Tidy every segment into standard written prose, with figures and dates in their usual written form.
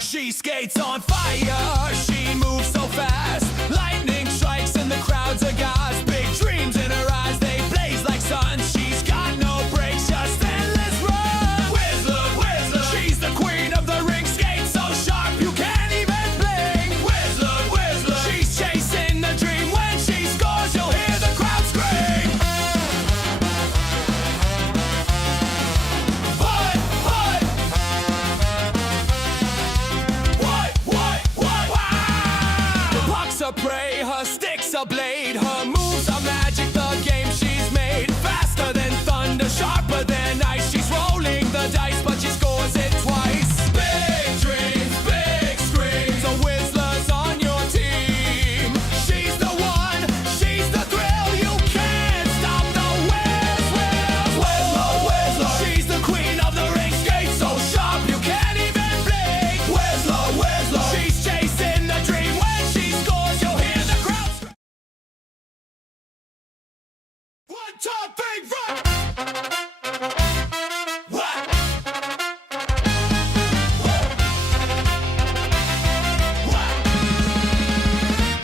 She skates on fire, she moves so fast. Lightning strikes and the crowd's aghast. Big dreams in her eyes, they blaze like sun. She's got no brakes, just endless run. Whistler, Whistler, she's the queen of the ring. Skates so sharp you can't even blink. Whistler, Whistler, she's chasing the dream. When she scores you'll hear the crowd scream. What? A prey, her stick's a blade, her moves are magic, the game she's made. Faster than thunder, sharper than ice. She's rolling the dice, but she scores it twice. Big dreams, big screams, a Whistler's on your team. She's the one, she's the thrill, you can't stop the Whistler, Whistler, she's the queen of the ring. Skates so sharp you can't even blink. Whistler, Whistler, she's chasing the dream. When she scores you'll hear the crowd scream. One, two, three, run!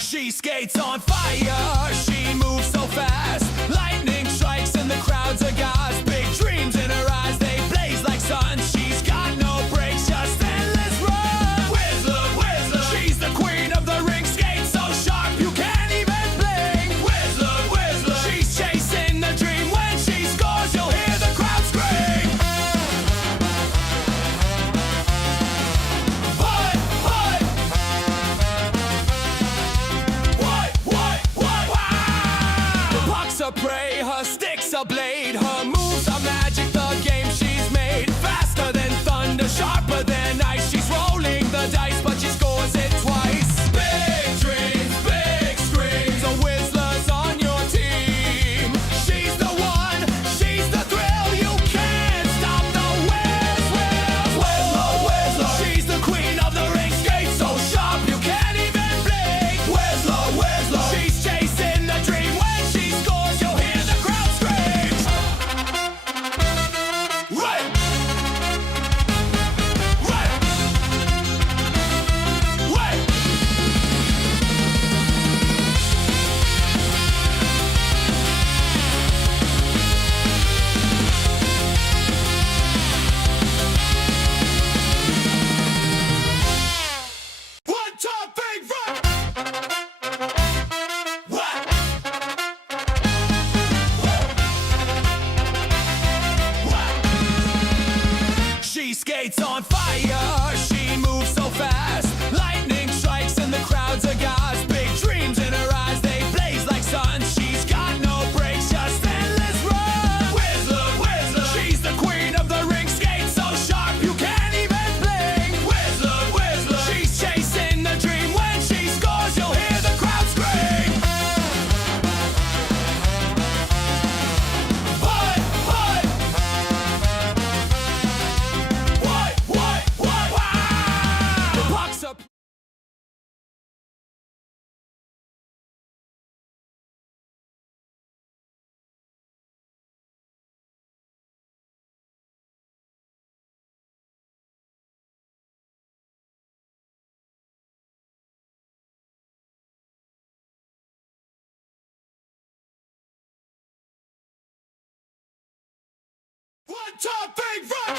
She skates on fire, she moves so fast. Lightning strikes and the crowd's aghast. Big dreams in her eyes, they blaze like sun. She's got no brakes, just endless run. Whistler, Whistler, she's the queen of the ring. Skates so sharp you can't even blink. Whistler, Whistler, she's chasing the dream. When she scores you'll hear the crowd scream. What? The puck's a prey, her stick's a blade. Her moves are magic, the game she's made. Faster than thunder, sharper than ice. She's rolling the dice, but she scores it twice. Big dreams, big screams, a Whistler's on your team. She's the one, she's the thrill, you can't stop the Whistler, Whistler, she's the queen of the ring. Skates so sharp you can't even blink. Whistler, Whistler, she's chasing the dream. When she scores you'll hear the crowd scream. Right, right, right. One, two, three, run! She skates on fire, she moves so fast. Lightning strikes and the crowd's aghast. Big dreams in her eyes, they blaze like sun. She's got no brakes, just endless run. Whistler, Whistler, she's the queen of the ring. Skates so sharp you can't even blink. Whistler, Whistler, she's chasing the dream. When she scores you'll hear the crowd scream. What? The puck's up. One, two, three, run!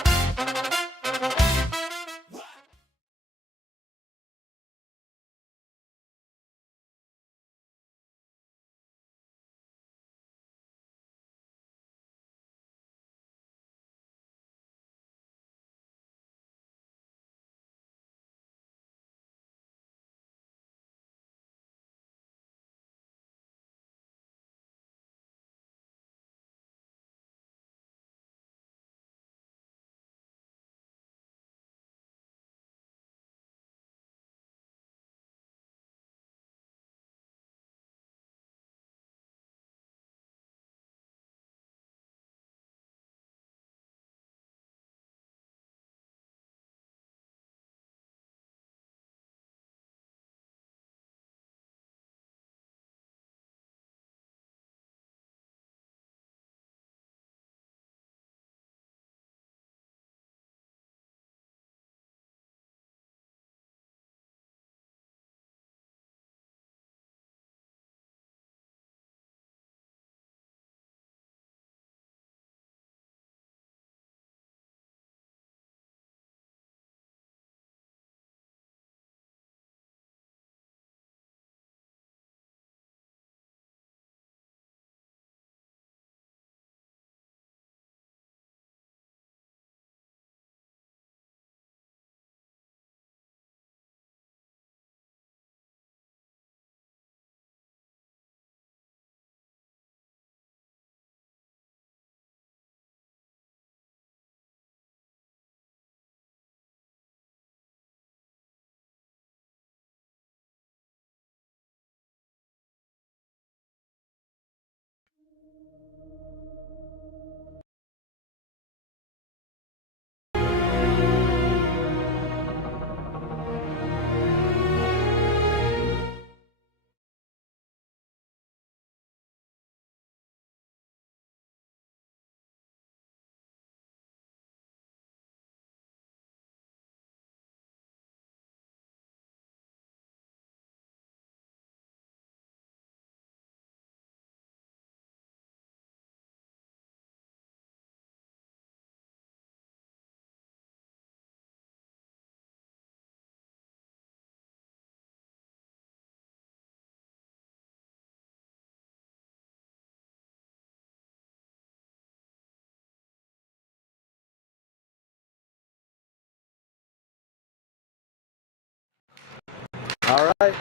All right,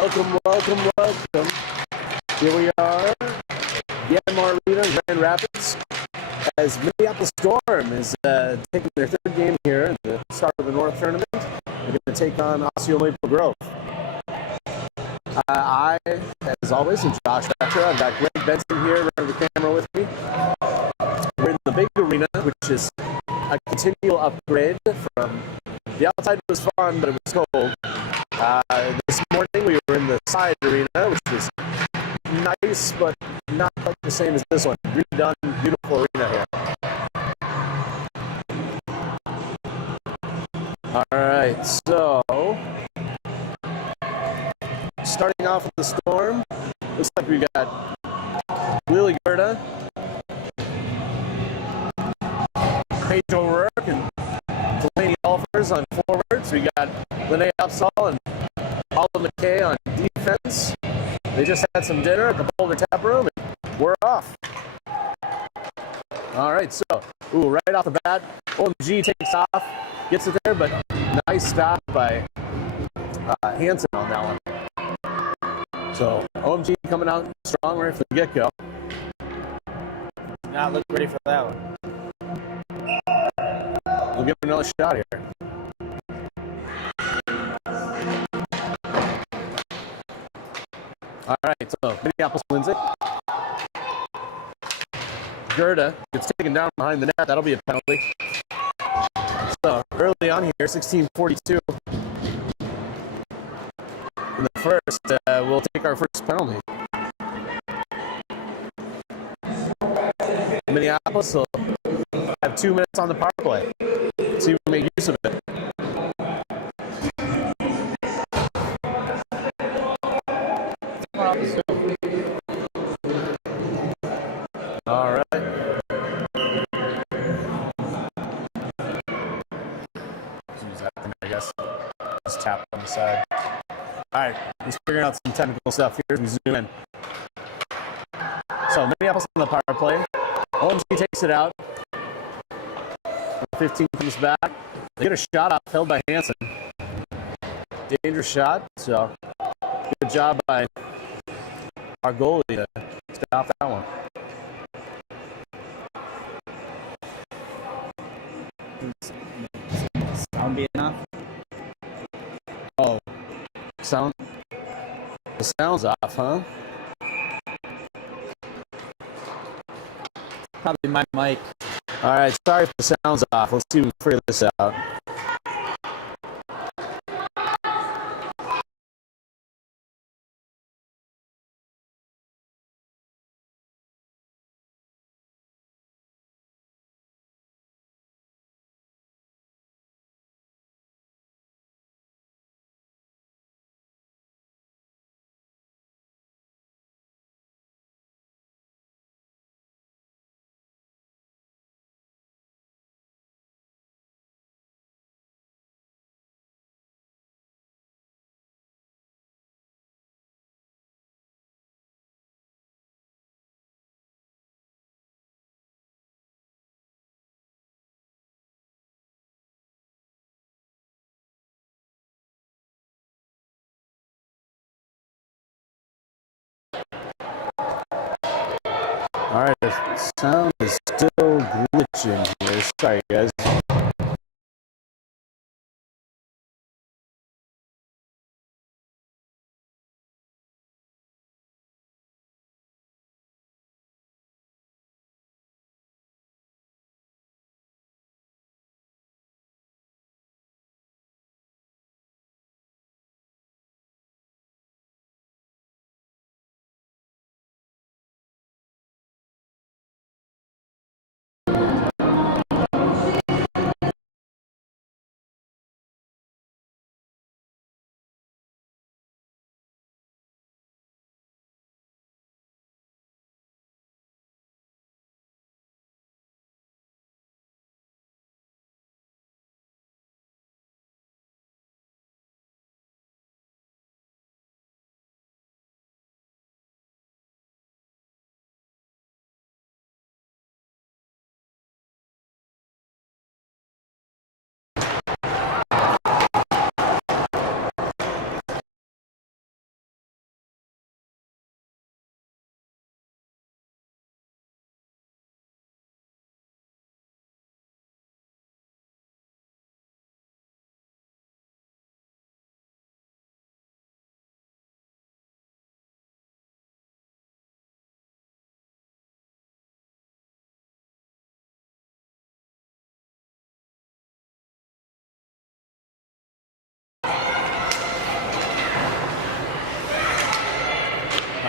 welcome. Here we are, the Yanmar Arena, Grand Rapids, as Minneapolis Storm is taking their third game here at the start of the North Tournament. They're going to take on Osseo Maple Grove. I, as always, am Josh Thatcher. I've got Greg Benson here running the camera with me. We're in the big arena, which is a continual upgrade from the outside was fun, but it was cold. This morning we were in the side arena, which was nice, but not quite the same as this one. Redone, beautiful arena here. All right, so starting off with the Storm, looks like we got Lily Gerda, Paige O'Rourke, and Delaney Alfers on forwards. We got Lene Upsall and Paula McKay on defense. They just had some dinner at the Boulder Tap Room, and we're off. All right, so, right off the bat, OMG takes off, gets it there, but nice stop by Hansen on that one. So, OMG coming out strong right from the get-go. Not look ready for that one. We'll give him another shot here. All right, so Minneapolis Lindsay. Gerda gets taken down behind the net. That'll be a penalty. So early on here, 16:42. In the first, we'll take our first penalty. Minneapolis will have 2 minutes on the power play. See if we make use of it. All right. Use that thing, I guess. Just tap on the side. All right, he's figuring out some technical stuff here as we zoom in. So Minneapolis on the power play. OMG takes it out. 15 comes back. They get a shot off, held by Hansen. Dangerous shot, so good job by our goalie to stop that one. Sound be enough? Oh, sound? The sound's off, huh? Probably my mic. All right, sorry if the sound's off. Let's see if we can figure this out. All right, the sound is still glitching here. Sorry, guys.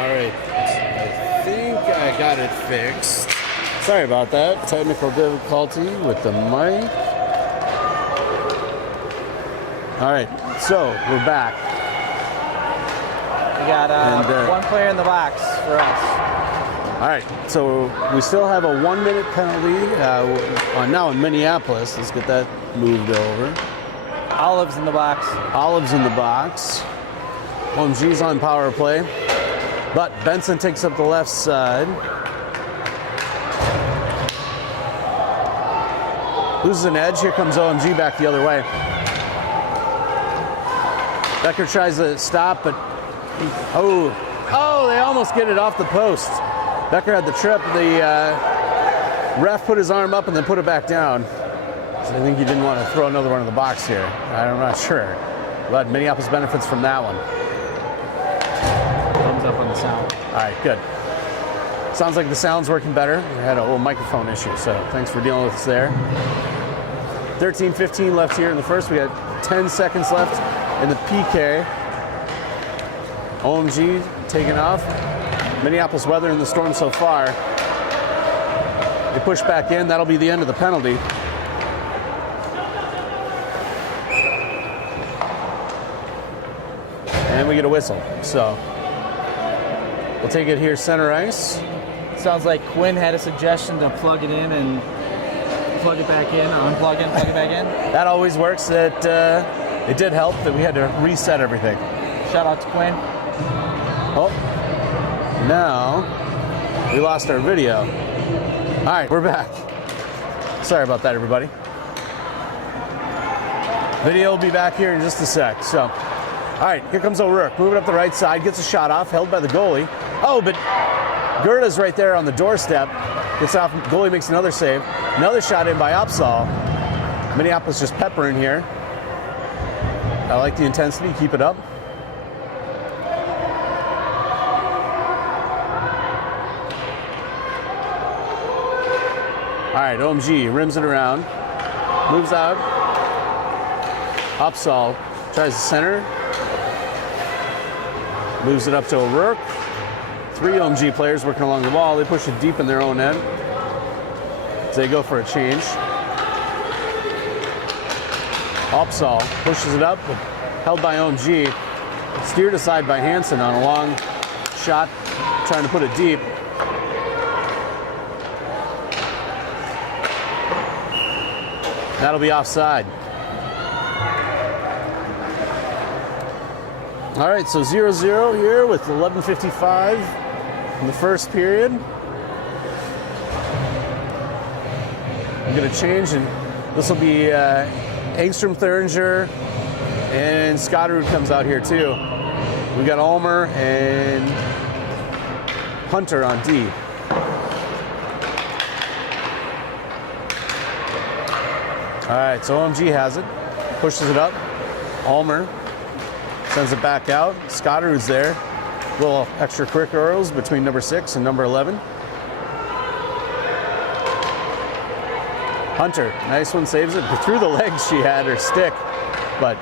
All right, I think I got it fixed. Sorry about that. Technical difficulty with the mic. All right, so we're back. We got one player in the box for us. All right, so we still have a 1 minute penalty now in Minneapolis. Let's get that moved over. Olive's in the box. Olive's in the box. OMG's on power play. But Benson takes up the left side. Loses an edge. Here comes OMG back the other way. Becker tries to stop, but they almost get it off the post. Becker had the trip. The ref put his arm up and then put it back down. So I think he didn't want to throw another one in the box here. I'm not sure. But Minneapolis benefits from that one. Thumbs up on the sound. All right, good. Sounds like the sound's working better. We had a little microphone issue, so thanks for dealing with us there. 13-15 left here in the first. We got 10 seconds left in the PK. OMG taking off. Minneapolis weathering the storm so far. They push back in. That'll be the end of the penalty. And we get a whistle. So we'll take it here center ice. Sounds like Quinn had a suggestion to plug it in and plug it back in, or unplug it, plug it back in. That always works. It did help that we had to reset everything. Shout out to Quinn. Oh, now we lost our video. All right, we're back. Sorry about that, everybody. Video will be back here in just a sec. So, all right, here comes O'Rourke. Moving up the right side, gets a shot off, held by the goalie. Oh, but Gerda's right there on the doorstep. Gets off, goalie makes another save. Another shot in by Osseo. Minneapolis just peppering here. I like the intensity, keep it up. All right, OMG rims it around, moves out. Osseo tries to center, moves it up to O'Rourke. 3 OMG players working along the wall. They push it deep in their own end. So they go for a change. Osseo pushes it up, held by OMG. Steered aside by Hansen on a long shot, trying to put it deep. That'll be offside. All right, so 0-0 here with 11:55 in the first period. I'm going to change, and this will be Engstrom, Thuringer, and Scotterud comes out here too. We got Ulmer and Hunter on D. All right, so OMG has it, pushes it up. Ulmer sends it back out. Scotterud's there. A little extracurriculars between number 6 and number 11. Hunter, nice one, saves it. Through the legs she had her stick, but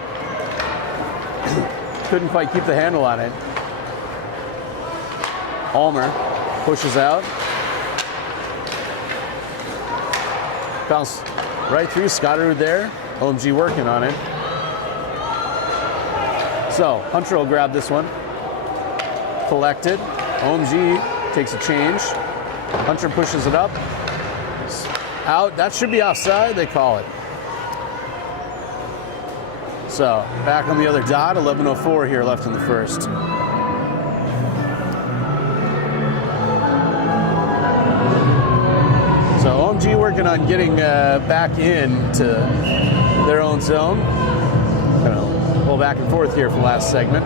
couldn't quite keep the handle on it. Ulmer pushes out. Bounce right through. Scotterud there. OMG working on it. So Hunter will grab this one. Collected. OMG takes a change. Hunter pushes it up. Out. That should be offside. They call it. So back on the other dot. 11:04 here left in the first. So OMG working on getting back into their own zone. Gonna pull back and forth here for the last segment.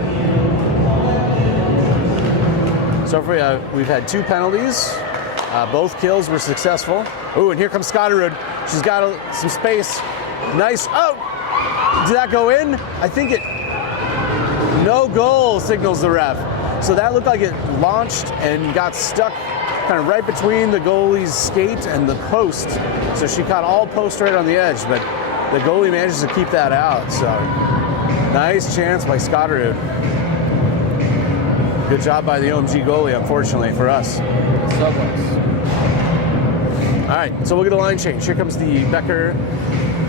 So far we've had 2 penalties. Both kills were successful. Ooh, and here comes Scotterud. She's got some space. Nice. Oh! Did that go in? I think it. No goal signals the ref. So that looked like it launched and got stuck kind of right between the goalie's skate and the post. So she caught all post right on the edge, but the goalie manages to keep that out. So nice chance by Scotterud. Good job by the OMG goalie, unfortunately for us. So close. All right, so we'll get a line change. Here comes the Becker,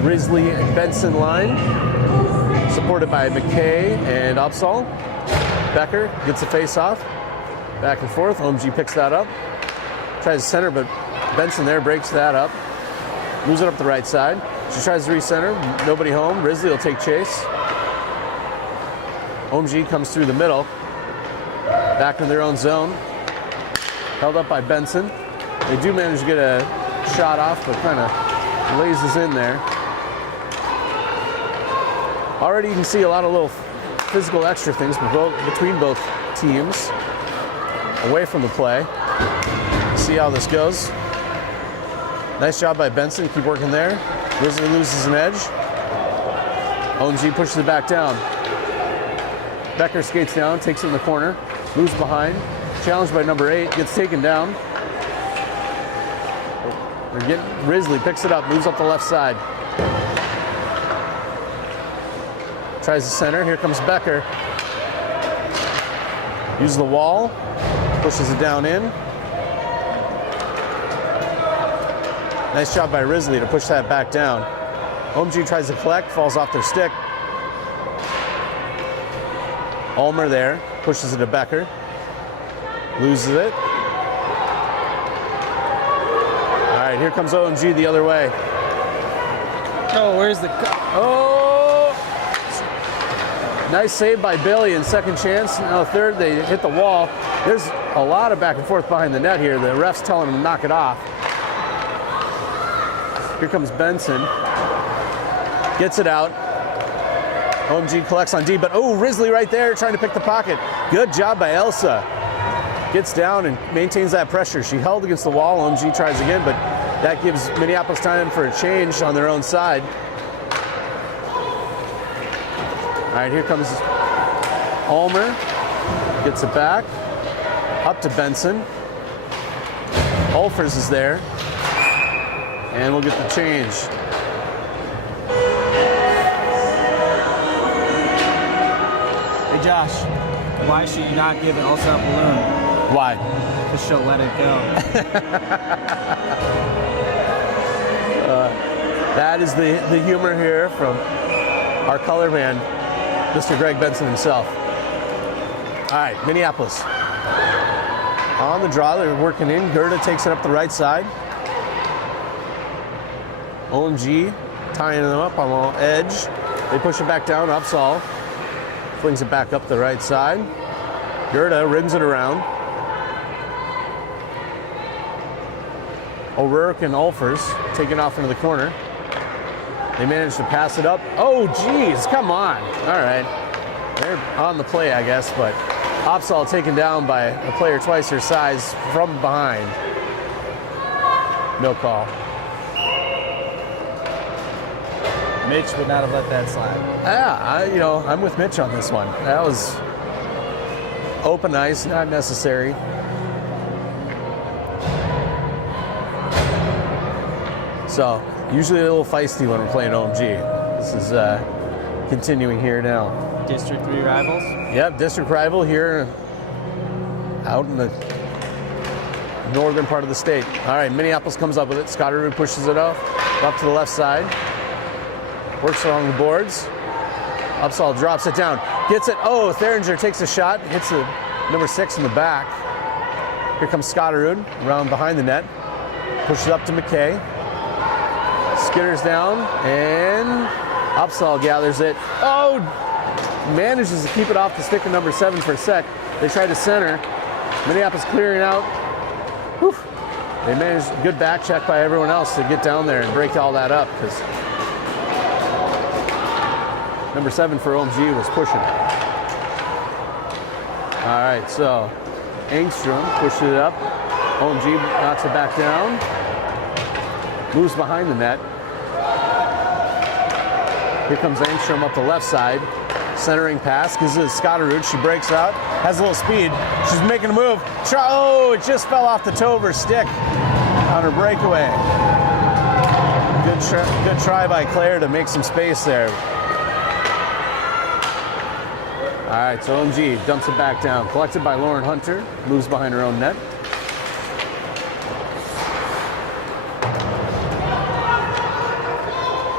Risley, and Benson line, supported by McKay and Osseo. Becker gets the face-off, back and forth. OMG picks that up, tries to center, but Benson there breaks that up, moves it up the right side. She tries to recenter, nobody home. Risley will take chase. OMG comes through the middle, back in their own zone, held up by Benson. They do manage to get a shot off, but kind of lazes in there. Already you can see a lot of little physical extra things between both teams away from the play. See how this goes. Nice job by Benson, keep working there. Risley loses an edge. OMG pushes it back down. Becker skates down, takes it in the corner, moves behind. Challenged by number 8, gets taken down. Risley picks it up, moves up the left side. Tries to center, here comes Becker. Uses the wall, pushes it down in. Nice job by Risley to push that back down. OMG tries to collect, falls off their stick. Ulmer there, pushes it to Becker. Loses it. All right, here comes OMG the other way. Oh, where's the... Oh! Nice save by Billy in second chance. Now third, they hit the wall. There's a lot of back and forth behind the net here. The ref's telling them to knock it off. Here comes Benson. Gets it out. OMG collects on D, but oh, Risley right there trying to pick the pocket. Good job by Elsa. Gets down and maintains that pressure. She held against the wall. OMG tries again, but that gives Minneapolis time for a change on their own side. All right, here comes Ulmer. Gets it back. Up to Benson. Olfers is there. And we'll get the change. Hey Josh, why should you not give Elsa a balloon? Why? Because she'll let it go. That is the humor here from our color man, Mr. Greg Benson himself. All right, Minneapolis. On the draw, they're working in. Gerda takes it up the right side. OMG tying them up on the edge. They push it back down. Osseo flings it back up the right side. Gerda rims it around. O'Rourke and Ulfers taking off into the corner. They manage to pass it up. Oh, geez, come on. All right. They're on the play, I guess, but Osseo taken down by a player twice their size from behind. No call. Mitch would not have let that slide. Yeah, I'm with Mitch on this one. That was open ice, not necessary. So, usually a little feisty when we're playing OMG. This is continuing here now. District 3 rivals? Yep, district rival here out in the northern part of the state. All right, Minneapolis comes up with it. Scotterud pushes it up to the left side. Works along the boards. Osseo drops it down. Gets it. Oh, Theringer takes a shot. Hits the number 6 in the back. Here comes Scotterud around behind the net. Pushes it up to McKay. Skitters down. And Osseo gathers it. Oh! Manages to keep it off the stick of number 7 for a sec. They try to center. Minneapolis clearing out. Whew. They managed good back check by everyone else to get down there and break all that up because number 7 for OMG was pushing. All right, so Engstrom pushes it up. OMG knocks it back down. Moves behind the net. Here comes Engstrom up the left side. Centering pass, gives it to Scotterud. She breaks out, has a little speed. She's making a move. Oh, it just fell off the toe of her stick on her breakaway. Good try by Claire to make some space there. All right, so OMG dumps it back down. Collected by Lauren Hunter, moves behind her own net.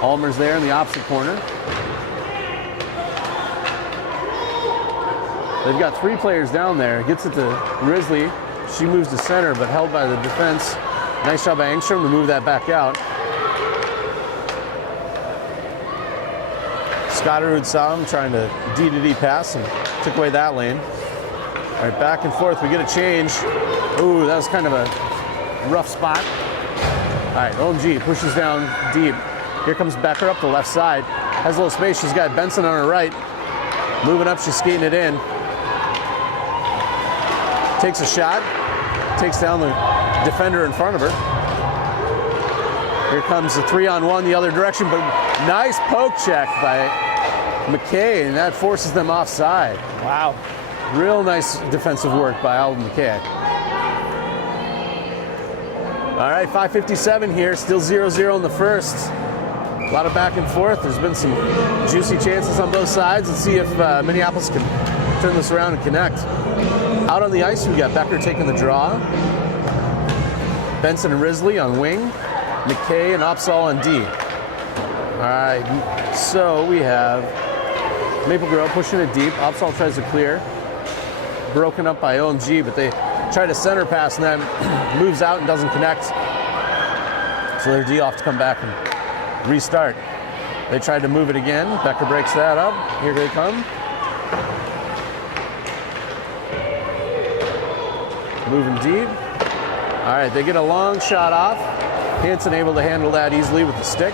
Almer's there in the opposite corner. They've got 3 players down there. Gets it to Risley. She moves to center, but held by the defense. Nice job by Engstrom to move that back out. Scotterud saw him trying to D-to-D pass and took away that lane. All right, back and forth. We get a change. Ooh, that was kind of a rough spot. All right, OMG pushes down deep. Here comes Becker up the left side. Has a little space. She's got Benson on her right. Moving up, she's skating it in. Takes a shot. Takes down the defender in front of her. Here comes the 3-on-1 the other direction, but nice poke check by McKay, and that forces them offside. Wow. Real nice defensive work by Alden McKay. All right, 5:57 here, still 0-0 in the first. A lot of back and forth. There's been some juicy chances on both sides. Let's see if Minneapolis can turn this around and connect. Out on the ice, we got Becker taking the draw. Benson and Risley on wing. McKay and Osseo on D. All right, so we have Maple Grove pushing it deep. Osseo tries to clear. Broken up by OMG, but they try to center pass and then moves out and doesn't connect. So their D off to come back and restart. They tried to move it again. Becker breaks that up. Here they come. Moving deep. All right, they get a long shot off. Hanson able to handle that easily with the stick.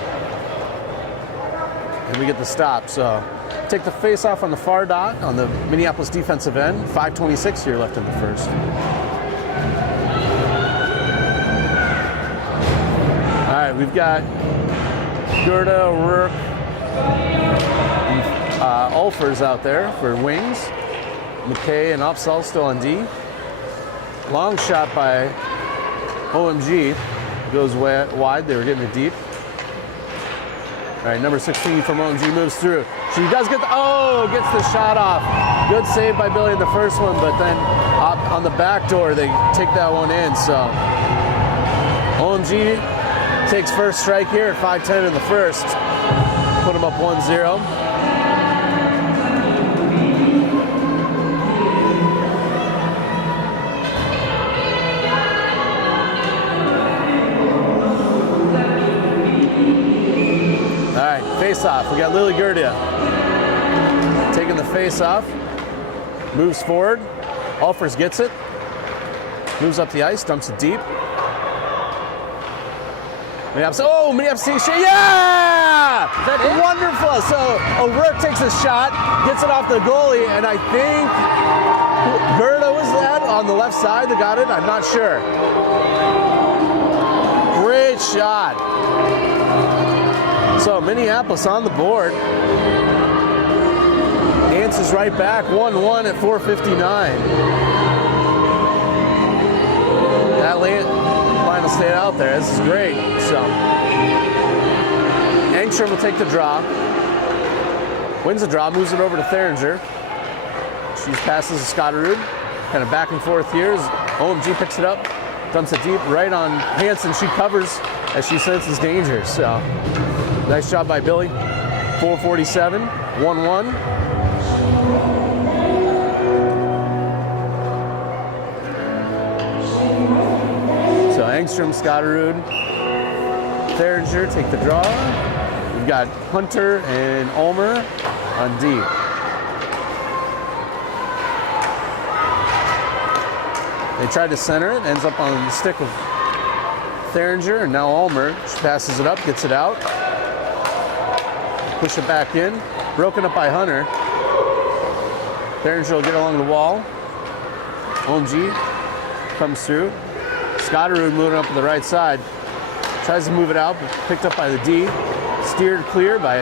And we get the stop. So take the face off on the far dot on the Minneapolis defensive end. 5:26 here left in the first. All right, we've got Gerda, O'Rourke, and Ulfers out there for wings. McKay and Osseo still on D. Long shot by OMG. Goes wide. They were getting it deep. All right, number 16 from OMG moves through. She does get gets the shot off. Good save by Billy in the first one, but then on the back door, they take that one in. So OMG takes first strike here at 5:10 in the first. Put them up 1-0. Face off. We got Lily Gerdia taking the face off. Moves forward. Ulfers gets it. Moves up the ice. Dumps it deep. Minneapolis. Yeah! That's wonderful. So O'Rourke takes a shot, gets it off the goalie, and I think Gerda was that on the left side that got it. I'm not sure. Great shot. So Minneapolis on the board. Answers right back, 1-1 at 4:59. That line will stay out there. This is great. So Engstrom will take the draw. Wins the draw, moves it over to Theringer. She passes to Scotterud. Kind of back and forth here as OMG picks it up, dumps it deep right on Hanson. She covers as she senses danger. So nice job by Billy. 4:47, 1-1. So Engstrom, Scotterud, Theringer take the draw. We've got Hunter and Ulmer on D. They tried to center it, ends up on the stick of Theringer, and now Ulmer. She passes it up, gets it out. Push it back in. Broken up by Hunter. Theringer will get along the wall. OMG comes through. Scotterud moving up on the right side. Tries to move it out, but picked up by the D. Steered clear by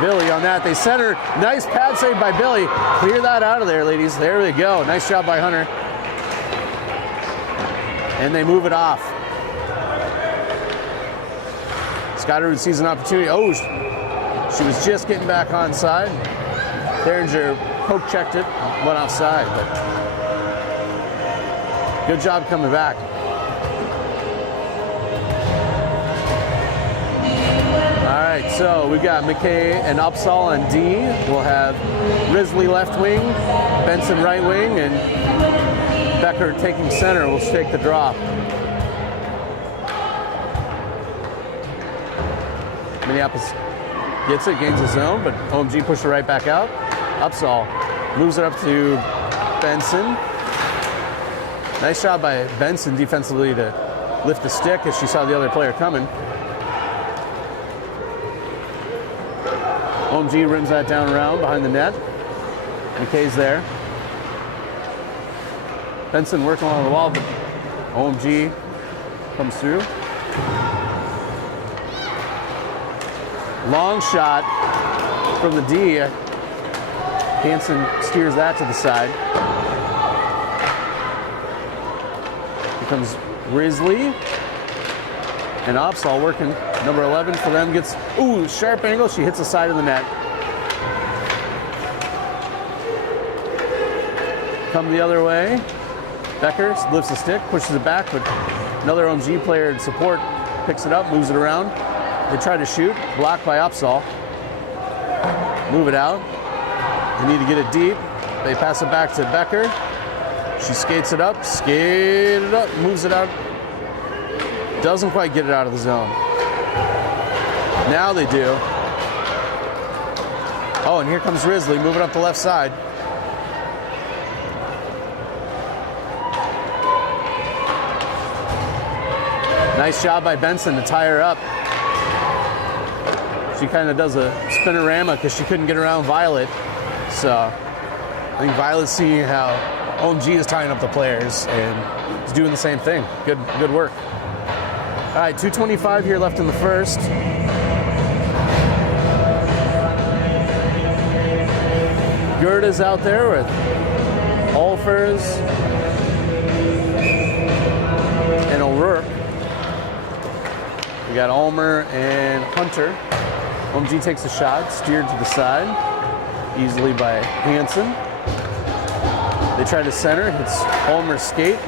Billy on that. They center. Nice pad save by Billy. Clear that out of there, ladies. There they go. Nice job by Hunter. And they move it off. Scotterud sees an opportunity. Oh, she was just getting back onside. Theringer poke checked it, went offside, but good job coming back. All right, so we got McKay and Upsall on D. We'll have Risley left wing, Benson right wing, and Becker taking center will take the drop. Minneapolis gets it, gains the zone, but OMG pushed it right back out. Upsall moves it up to Benson. Nice job by Benson defensively to lift the stick as she saw the other player coming. OMG rims that down around behind the net. McKay's there. Benson working along the wall, but OMG comes through. Long shot from the D. Hansen steers that to the side. Here comes Risley. And Osseo working. Number 11 for them gets, ooh, sharp angle. She hits the side of the net. Come the other way. Becker lifts the stick, pushes it back, but another OMG player in support picks it up, moves it around. They try to shoot, blocked by Osseo. Move it out. They need to get it deep. They pass it back to Becker. She skates it up, moves it out. Doesn't quite get it out of the zone. Now they do. Oh, and here comes Risley moving up the left side. Nice job by Benson to tie her up. She kind of does a spinorama because she couldn't get around Violet. So I think Violet's seeing how OMG is tying up the players and is doing the same thing. Good work. All right, 2:25 here left in the first. Gerda's out there with Olfers and O'Rourke. We got Ulmer and Hunter. OMG takes a shot, steered to the side, easily by Hansen. They try to center, hits Ulmer's skate.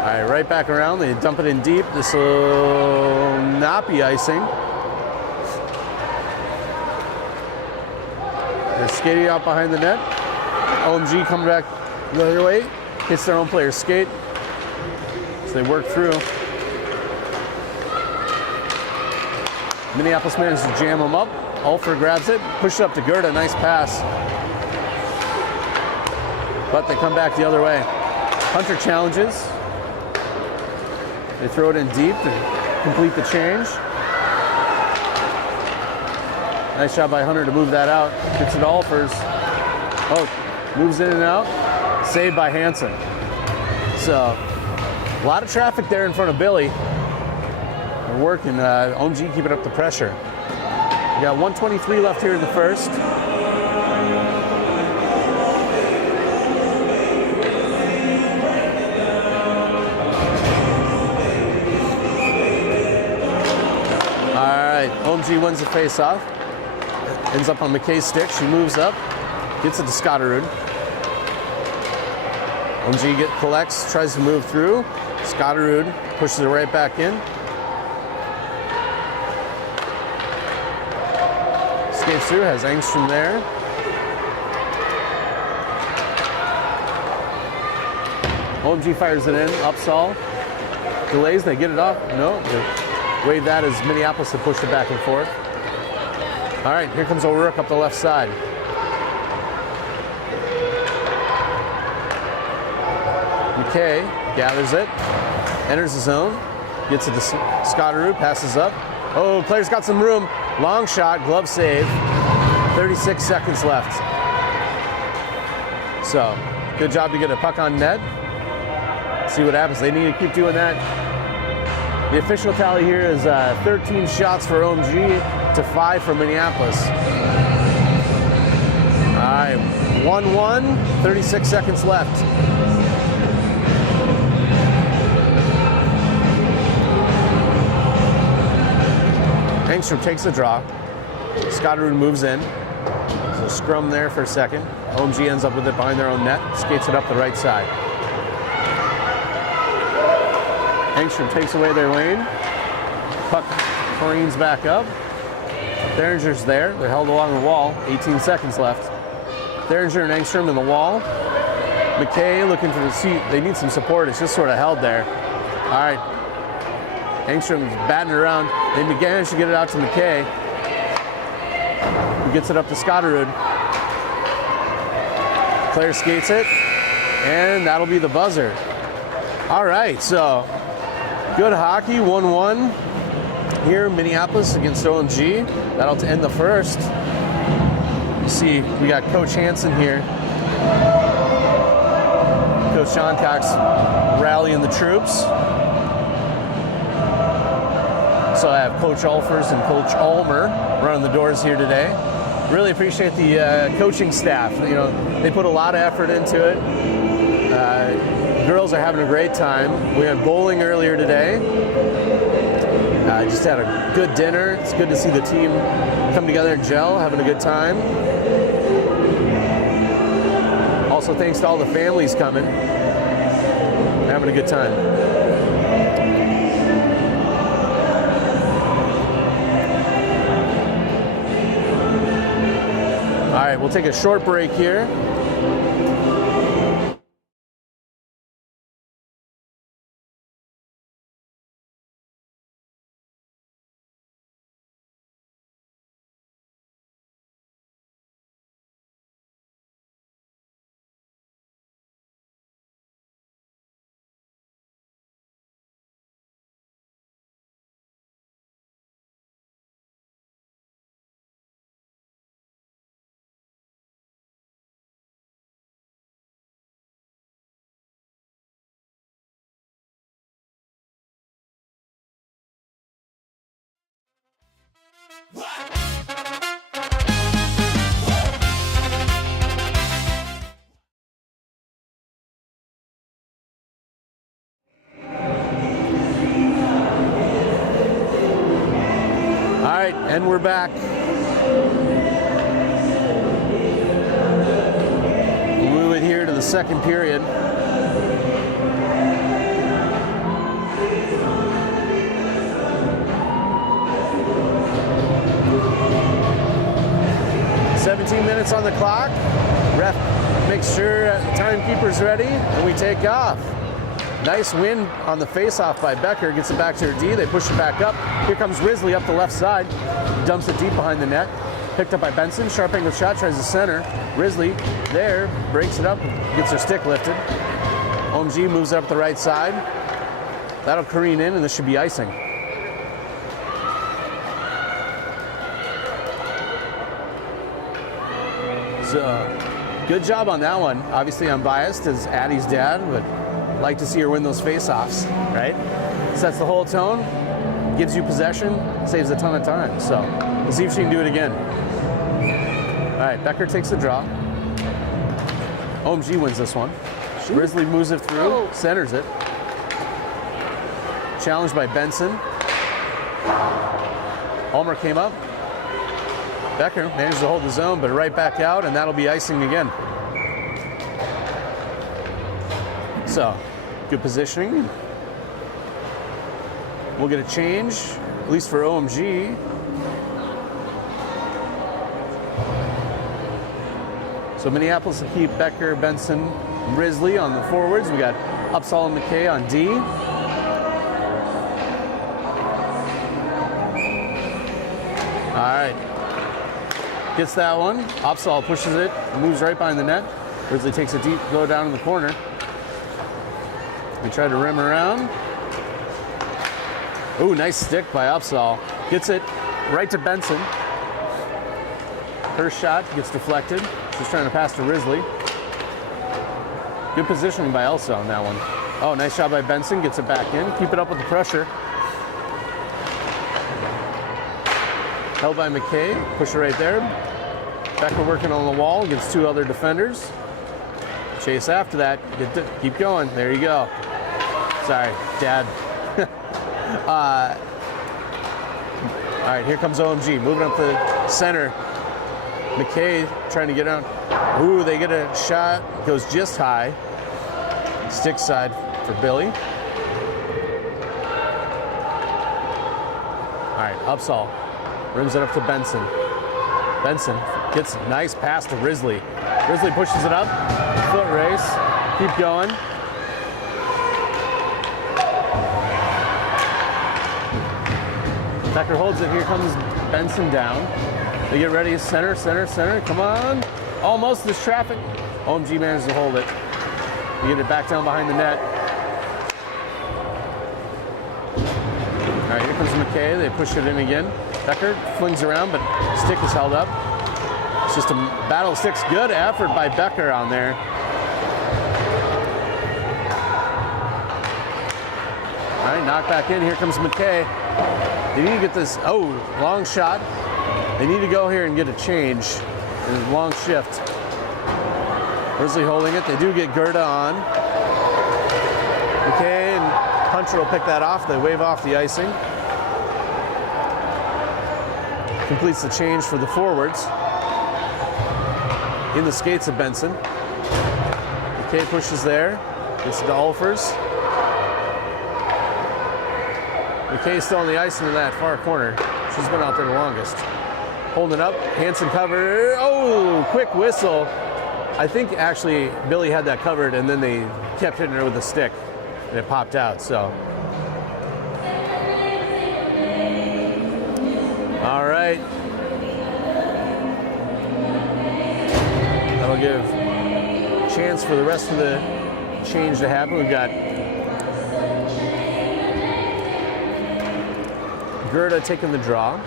All right, right back around, they dump it in deep. This will not be icing. They're skating out behind the net. OMG coming back the other way, hits their own player's skate. So they work through. Minneapolis managed to jam them up. Ulfer grabs it, pushes up to Gerda, nice pass. But they come back the other way. Hunter challenges. They throw it in deep to complete the change. Nice job by Hunter to move that out. Gets it to Ulfers. Oh, moves in and out. Saved by Hansen. So, a lot of traffic there in front of Billy. They're working. OMG keeping up the pressure. We got 1:23 left here in the first. All right, OMG wins the face-off. Ends up on McKay's stick. She moves up, gets it to Scotterud. OMG collects, tries to move through. Scotterud pushes it right back in. Skates through, has Engstrom there. OMG fires it in, Upsall. Delays, they get it off. No, they wave that as Minneapolis to push it back and forth. All right, here comes O'Rourke up the left side. McKay gathers it, enters the zone, gets it to Scotterud, passes up. Oh, player's got some room. Long shot, glove save. 36 seconds left. So, good job to get a puck on net. See what happens. They need to keep doing that. The official tally here is 13 shots for OMG to 5 for Minneapolis. All right, 1-1, 36 seconds left. Engstrom takes the draw. Scotterud moves in. So scrum there for a second. OMG ends up with it behind their own net. Skates it up the right side. Engstrom takes away their lane. Puck careens back up. Derringer's there. They're held along the wall. 18 seconds left. Derringer and Engstrom in the wall. McKay looking for the seat. They need some support. It's just sort of held there. All right. Engstrom's batting around. They managed to get it out to McKay. He gets it up to Scotterud. Claire skates it. And that'll be the buzzer. All right, so good hockey, 1-1 here in Minneapolis against OMG. That'll end the first. You see, we got Coach Hansen here. Coach John Cox rallying the troops. So I have Coach Ulfers and Coach Ulmer running the doors here today. Really appreciate the coaching staff. You know, they put a lot of effort into it. Girls are having a great time. We had bowling earlier today. Just had a good dinner. It's good to see the team come together and gel, having a good time. Also, thanks to all the families coming, having a good time. All right, we'll take a short break here. And we're back. We'll move it here to the second period. Minutes on the clock. Ref makes sure the timekeeper's ready, and we take off. Nice win on the face-off by Becker. Gets it back to her D. They push it back up. Here comes Risley up the left side. Dumps it deep behind the net. Picked up by Benson. Sharp angle shot. Tries the center. Risley there. Breaks it up. Gets her stick lifted. OMG moves up the right side. That'll careen in, and this should be icing. So, good job on that one. Obviously, I'm biased as Addie's dad, but like to see her win those face-offs, right? Sets the whole tone, gives you possession, saves a ton of time. So, let's see if she can do it again. All right, Becker takes the draw. OMG wins this one. Risley moves it through, centers it. Challenged by Benson. Ulmer came up. Becker managed to hold the zone, but right back out, and that'll be icing again. So, good positioning. We'll get a change, at least for OMG. So Minneapolis will keep Becker, Benson, Risley on the forwards. We got Upsall and McKay on D. All right. Gets that one. Upsall pushes it, moves right behind the net. Risley takes a deep go down in the corner. We try to rim around. Ooh, nice stick by Upsall. Gets it right to Benson. Her shot gets deflected. She's trying to pass to Risley. Good positioning by Elsa on that one. Oh, nice shot by Benson. Gets it back in. Keep it up with the pressure. Held by McKay. Push it right there. Becker working on the wall against two other defenders. Chase after that. Keep going. There you go. Sorry, Dad. All right, here comes OMG, moving up the center. McKay trying to get on. Ooh, they get a shot. Goes just high. Stick side for Billy. All right, Upsall rims it up to Benson. Benson gets a nice pass to Risley. Risley pushes it up. Foot race. Keep going. Becker holds it. Here comes Benson down. They get ready. Center, center, center. Come on. Almost. This traffic. OMG manages to hold it. You get it back down behind the net. All right, here comes McKay. They push it in again. Becker flings around, but stick is held up. It's just a battle of sticks. Good effort by Becker on there. All right, knock back in. Here comes McKay. They need to get this. Oh, long shot. They need to go here and get a change. And a long shift. Risley holding it. They do get Gerda on. McKay and Hunter will pick that off. They wave off the icing. Completes the change for the forwards. In the skates of Benson. McKay pushes there. Gets to Ulfers. McKay's still on the ice into that far corner. She's been out there the longest. Holding up. Hansen cover. Oh, quick whistle. I think actually Billy had that covered and then they kept hitting her with a stick and it popped out, so. All right. That'll give a chance for the rest of the change to happen. We've got Gerda taking the draw.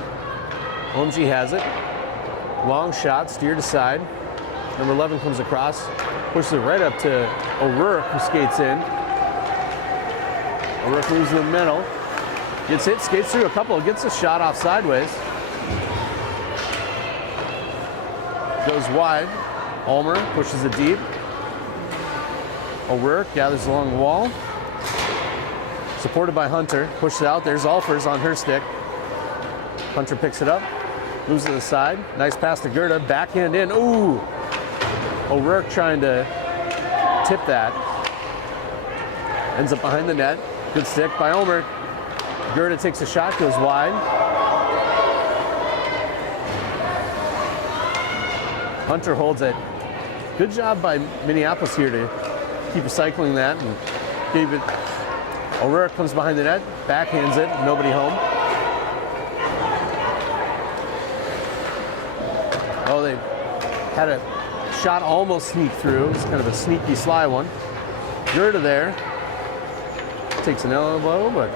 OMG has it. Long shot, steered aside. Number 11 comes across, pushes it right up to O'Rourke, who skates in. O'Rourke moves in the middle. Gets hit, skates through a couple, gets a shot off sideways. Goes wide. Ulmer pushes it deep. O'Rourke gathers along the wall. Supported by Hunter, pushes it out. There's Ulfers on her stick. Hunter picks it up, moves to the side. Nice pass to Gerda, backhand in. Ooh! O'Rourke trying to tip that. Ends up behind the net. Good stick by Ulmer. Gerda takes a shot, goes wide. Hunter holds it. Good job by Minneapolis here to keep recycling that and keep it. O'Rourke comes behind the net, backhands it, nobody home. Oh, they had a shot almost sneak through. It's kind of a sneaky, sly one. Gerda there. Takes an elbow, but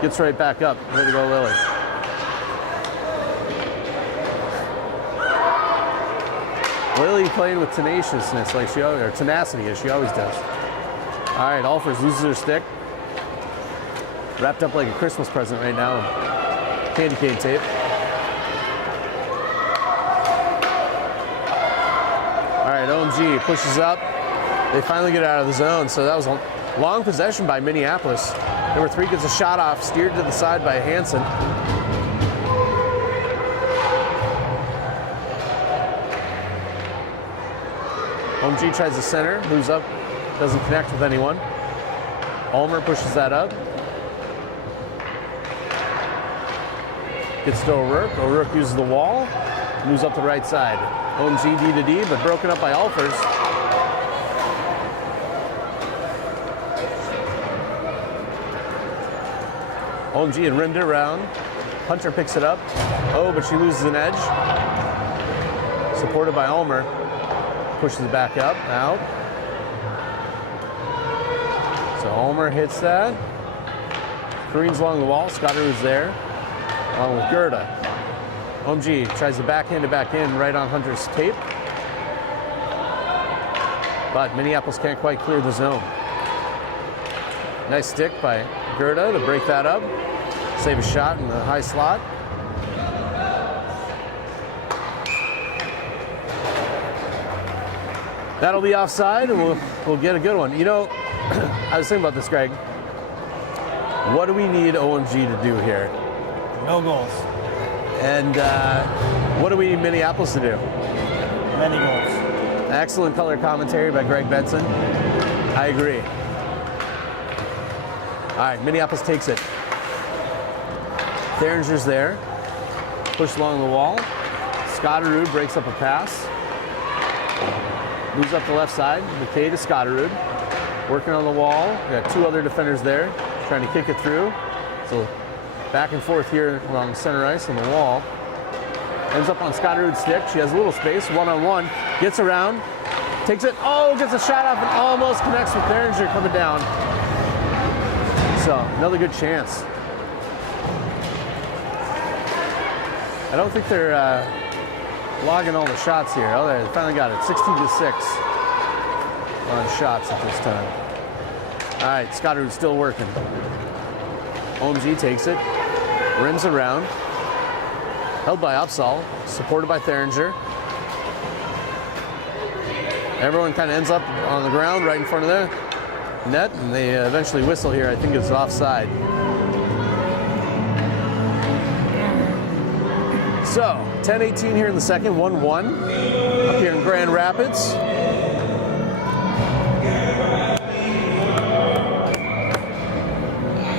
gets right back up. Ready to go, Lily. Lily playing with tenaciousness, like she always, or tenacity, as she always does. All right, Ulfers loses her stick. Wrapped up like a Christmas present right now in candy cane tape. All right, OMG pushes up. They finally get out of the zone, so that was a long possession by Minneapolis. Number 3 gets a shot off, steered to the side by Hansen. OMG tries the center, moves up, doesn't connect with anyone. Ulmer pushes that up. Gets to O'Rourke. O'Rourke uses the wall, moves up the right side. OMG D to D, but broken up by Ulfers. OMG had rimmed it around. Hunter picks it up. Oh, but she loses an edge. Supported by Ulmer. Pushes it back up, out. So Ulmer hits that. Careens along the wall. Scotter was there, along with Gerda. OMG tries to backhand it back in right on Hunter's tape. But Minneapolis can't quite clear the zone. Nice stick by Gerda to break that up. Save a shot in the high slot. That'll be offside, and we'll get a good one. You know, I was thinking about this, Greg. What do we need OMG to do here? No goals. And what do we need Minneapolis to do? Many goals. Excellent color commentary by Greg Benson. I agree. All right, Minneapolis takes it. Theringer's there. Pushed along the wall. Scotterud breaks up a pass. Moves up the left side. McKay to Scotterud. Working on the wall. We got two other defenders there trying to kick it through. So back and forth here along center ice on the wall. Ends up on Scotterud's stick. She has a little space, one-on-one. Gets around. Takes it. Oh, gets a shot off and almost connects with Theringer coming down. So another good chance. I don't think they're logging all the shots here. Oh, they finally got it. 16-6 on shots at this time. All right, Scotterud's still working. OMG takes it, rims around, held by Osseo, supported by Theringer. Everyone kind of ends up on the ground right in front of the net, and they eventually whistle here. I think it's offside. So, 10-18 here in the second, 1-1 up here in Grand Rapids.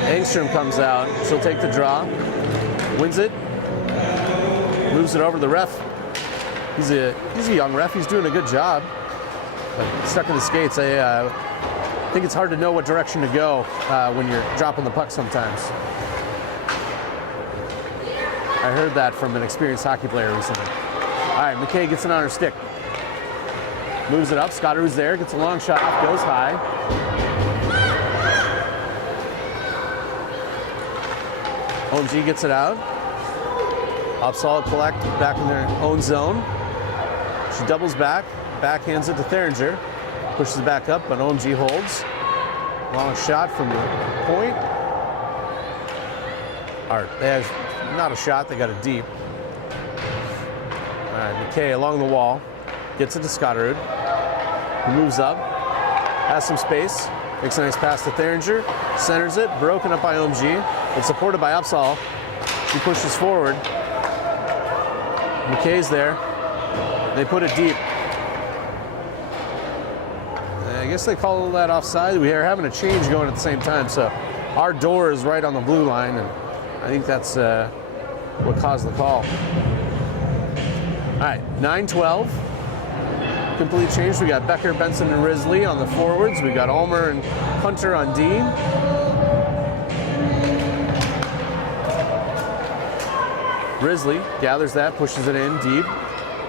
Engstrom comes out. She'll take the draw, wins it, moves it over the ref. He's a young ref. He's doing a good job. But stuck in the skates. I think it's hard to know what direction to go when you're dropping the puck sometimes. I heard that from an experienced hockey player recently. All right, McKay gets it on her stick. Moves it up. Scotterud's there. Gets a long shot off. Goes high. OMG gets it out. Osseo collect back in their own zone. She doubles back. Backhands it to Theringer. Pushes back up, but OMG holds. Long shot from the point. All right, they have not a shot, they got it deep. All right, McKay along the wall. Gets it to Scotterud. He moves up. Has some space. Makes a nice pass to Theringer. Centers it. Broken up by OMG. It's supported by Osseo. She pushes forward. McKay's there. They put it deep. I guess they call that offside. We are having a change going at the same time, so our door is right on the blue line, and I think that's what caused the call. All right, 9-12. Complete change. We got Becker, Benson, and Risley on the forwards. We got Ulmer and Hunter on D. Risley gathers that, pushes it in deep.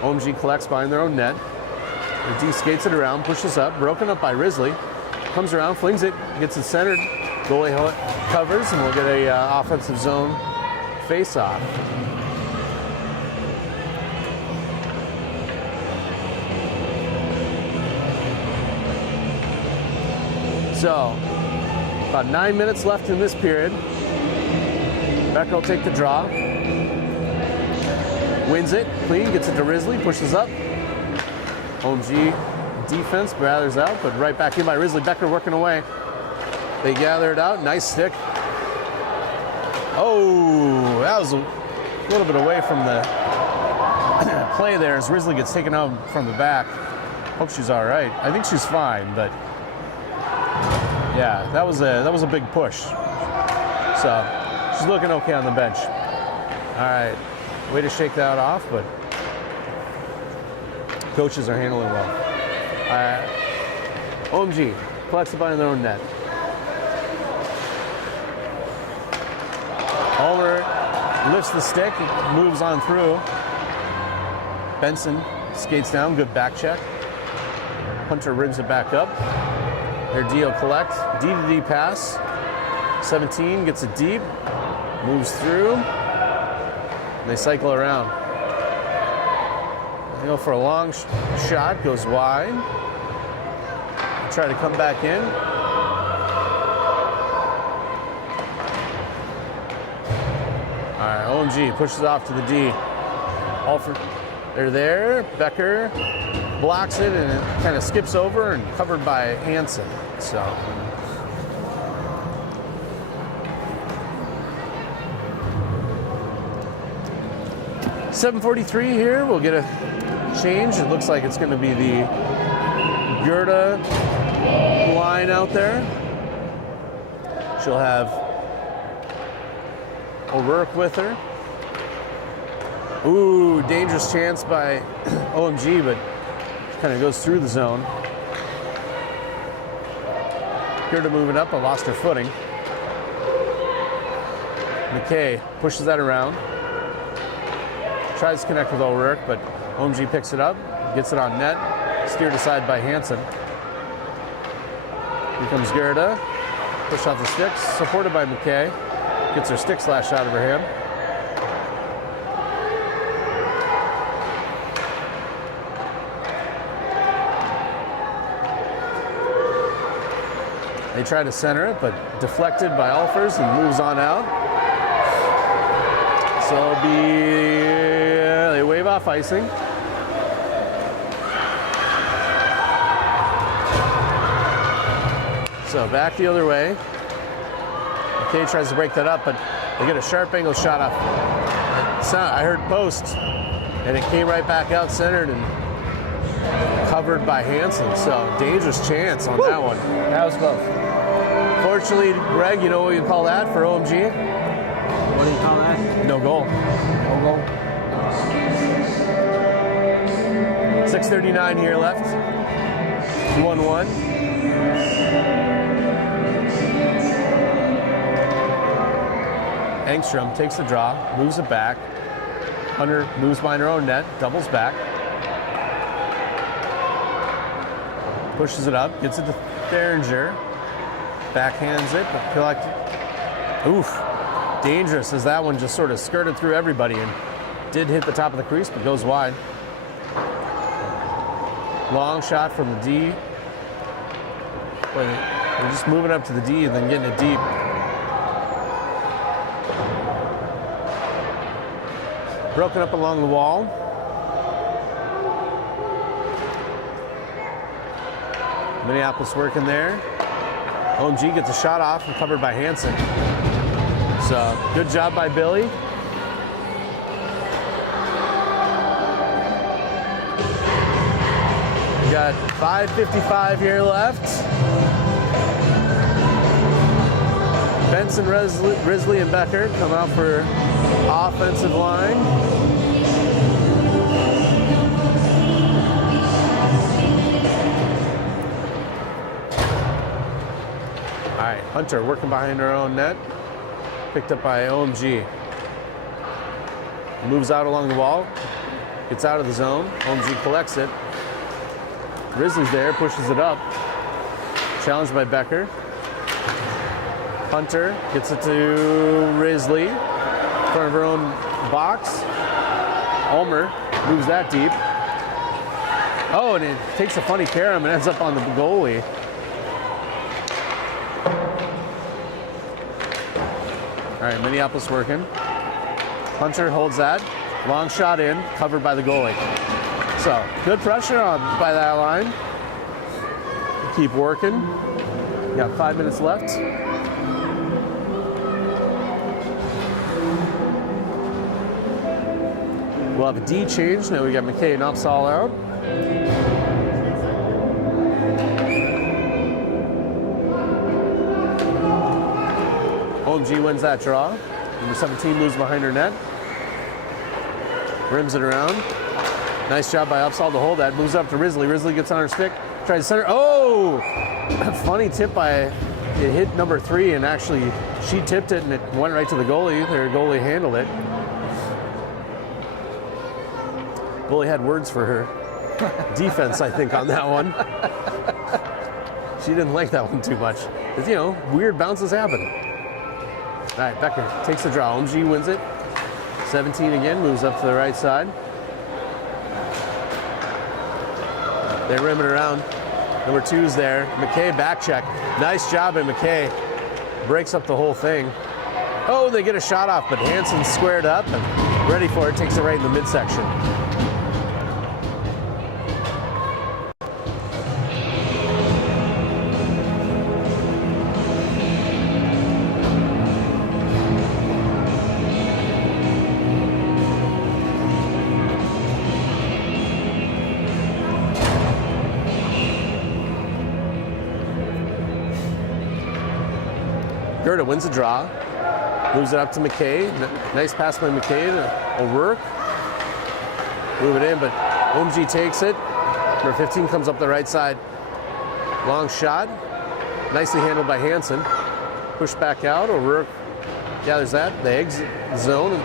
OMG collects behind their own net. The D skates it around, pushes up, broken up by Risley. Comes around, flings it, gets it centered. Goalie covers, and we'll get a offensive zone face-off. So, about 9 minutes left in this period. Becker will take the draw. Wins it, clean, gets it to Risley, pushes up. OMG defense gathers out, but right back in by Risley. Becker working away. They gather it out, nice stick. Oh, that was a little bit away from the play there as Risley gets taken out from the back. Hope she's all right. I think she's fine, but yeah, that was a big push. So she's looking okay on the bench. All right, way to shake that off, but coaches are handling well. OMG collects it behind their own net. Ulmer lifts the stick, moves on through. Benson skates down, good back check. Hunter rims it back up. Their D will collect. D to D pass. 17 gets it deep, moves through. And they cycle around. They go for a long shot, goes wide. Try to come back in. All right, OMG pushes off to the D. Alford, they're there. Becker blocks it, and it kind of skips over and covered by Hansen. So. 7:43 here. We'll get a change. It looks like it's going to be the Gerda line out there. She'll have O'Rourke with her. Ooh, dangerous chance by OMG, but kind of goes through the zone. Gerda moving up, I lost her footing. McKay pushes that around. Tries to connect with O'Rourke, but OMG picks it up, gets it on net, steered aside by Hansen. Here comes Gerda, push off the sticks, supported by McKay. Gets her stick slash out of her hand. They try to center it, but deflected by Alfers and moves on out. So it'll be, they wave off icing. So back the other way. McKay tries to break that up, but they get a sharp angle shot off. I heard post, and it came right back out centered and covered by Hansen. So dangerous chance on that one. That was close. Fortunately, Greg, you know what you call that for OMG? What do you call that? No goal. No goal. 6:39 here left. 1-1. Engstrom takes the draw, moves it back. Hunter moves behind her own net, doubles back. Pushes it up, gets it to Behringer. Backhands it, but collected. Oof. Dangerous as that one just sort of skirted through everybody and did hit the top of the crease, but goes wide. Long shot from the D. Boy, they're just moving up to the D and then getting it deep. Broken up along the wall. Minneapolis working there. OMG gets a shot off and covered by Hansen. So good job by Billy. We got 5:55 here left. Benson, Risley, and Becker come out for offensive line. All right, Hunter working behind her own net. Picked up by OMG. Moves out along the wall. Gets out of the zone. OMG collects it. Risley's there, pushes it up. Challenged by Becker. Hunter gets it to Risley. In front of her own box. Ulmer moves that deep. Oh, and it takes a funny carom and ends up on the goalie. All right, Minneapolis working. Hunter holds that. Long shot in, covered by the goalie. So, good pressure on by that line. Keep working. Got 5 minutes left. We'll have a D change. Now we got McKay and Osseo out. OMG wins that draw. Number 17 moves behind her net. Rims it around. Nice job by Osseo to hold that. Moves up to Risley. Risley gets on her stick. Tries to center. Oh! Funny tip by, it hit number 3 and actually she tipped it and it went right to the goalie. Their goalie handled it. Goalie had words for her defense, I think, on that one. She didn't like that one too much. But, you know, weird bounces happen. All right, Becker takes the draw. OMG wins it. 17 again, moves up to the right side. They rim it around. Number 2's there. McKay back check. Nice job by McKay. Breaks up the whole thing. Oh, they get a shot off, but Hansen's squared up and ready for it. Takes it right in the midsection. Gerda wins the draw, moves it up to McKay. Nice pass by McKay to O'Rourke. Move it in, but OMG takes it. Number 15 comes up the right side. Long shot. Nicely handled by Hansen. Push back out. O'Rourke. Yeah, there's that. The exit zone. And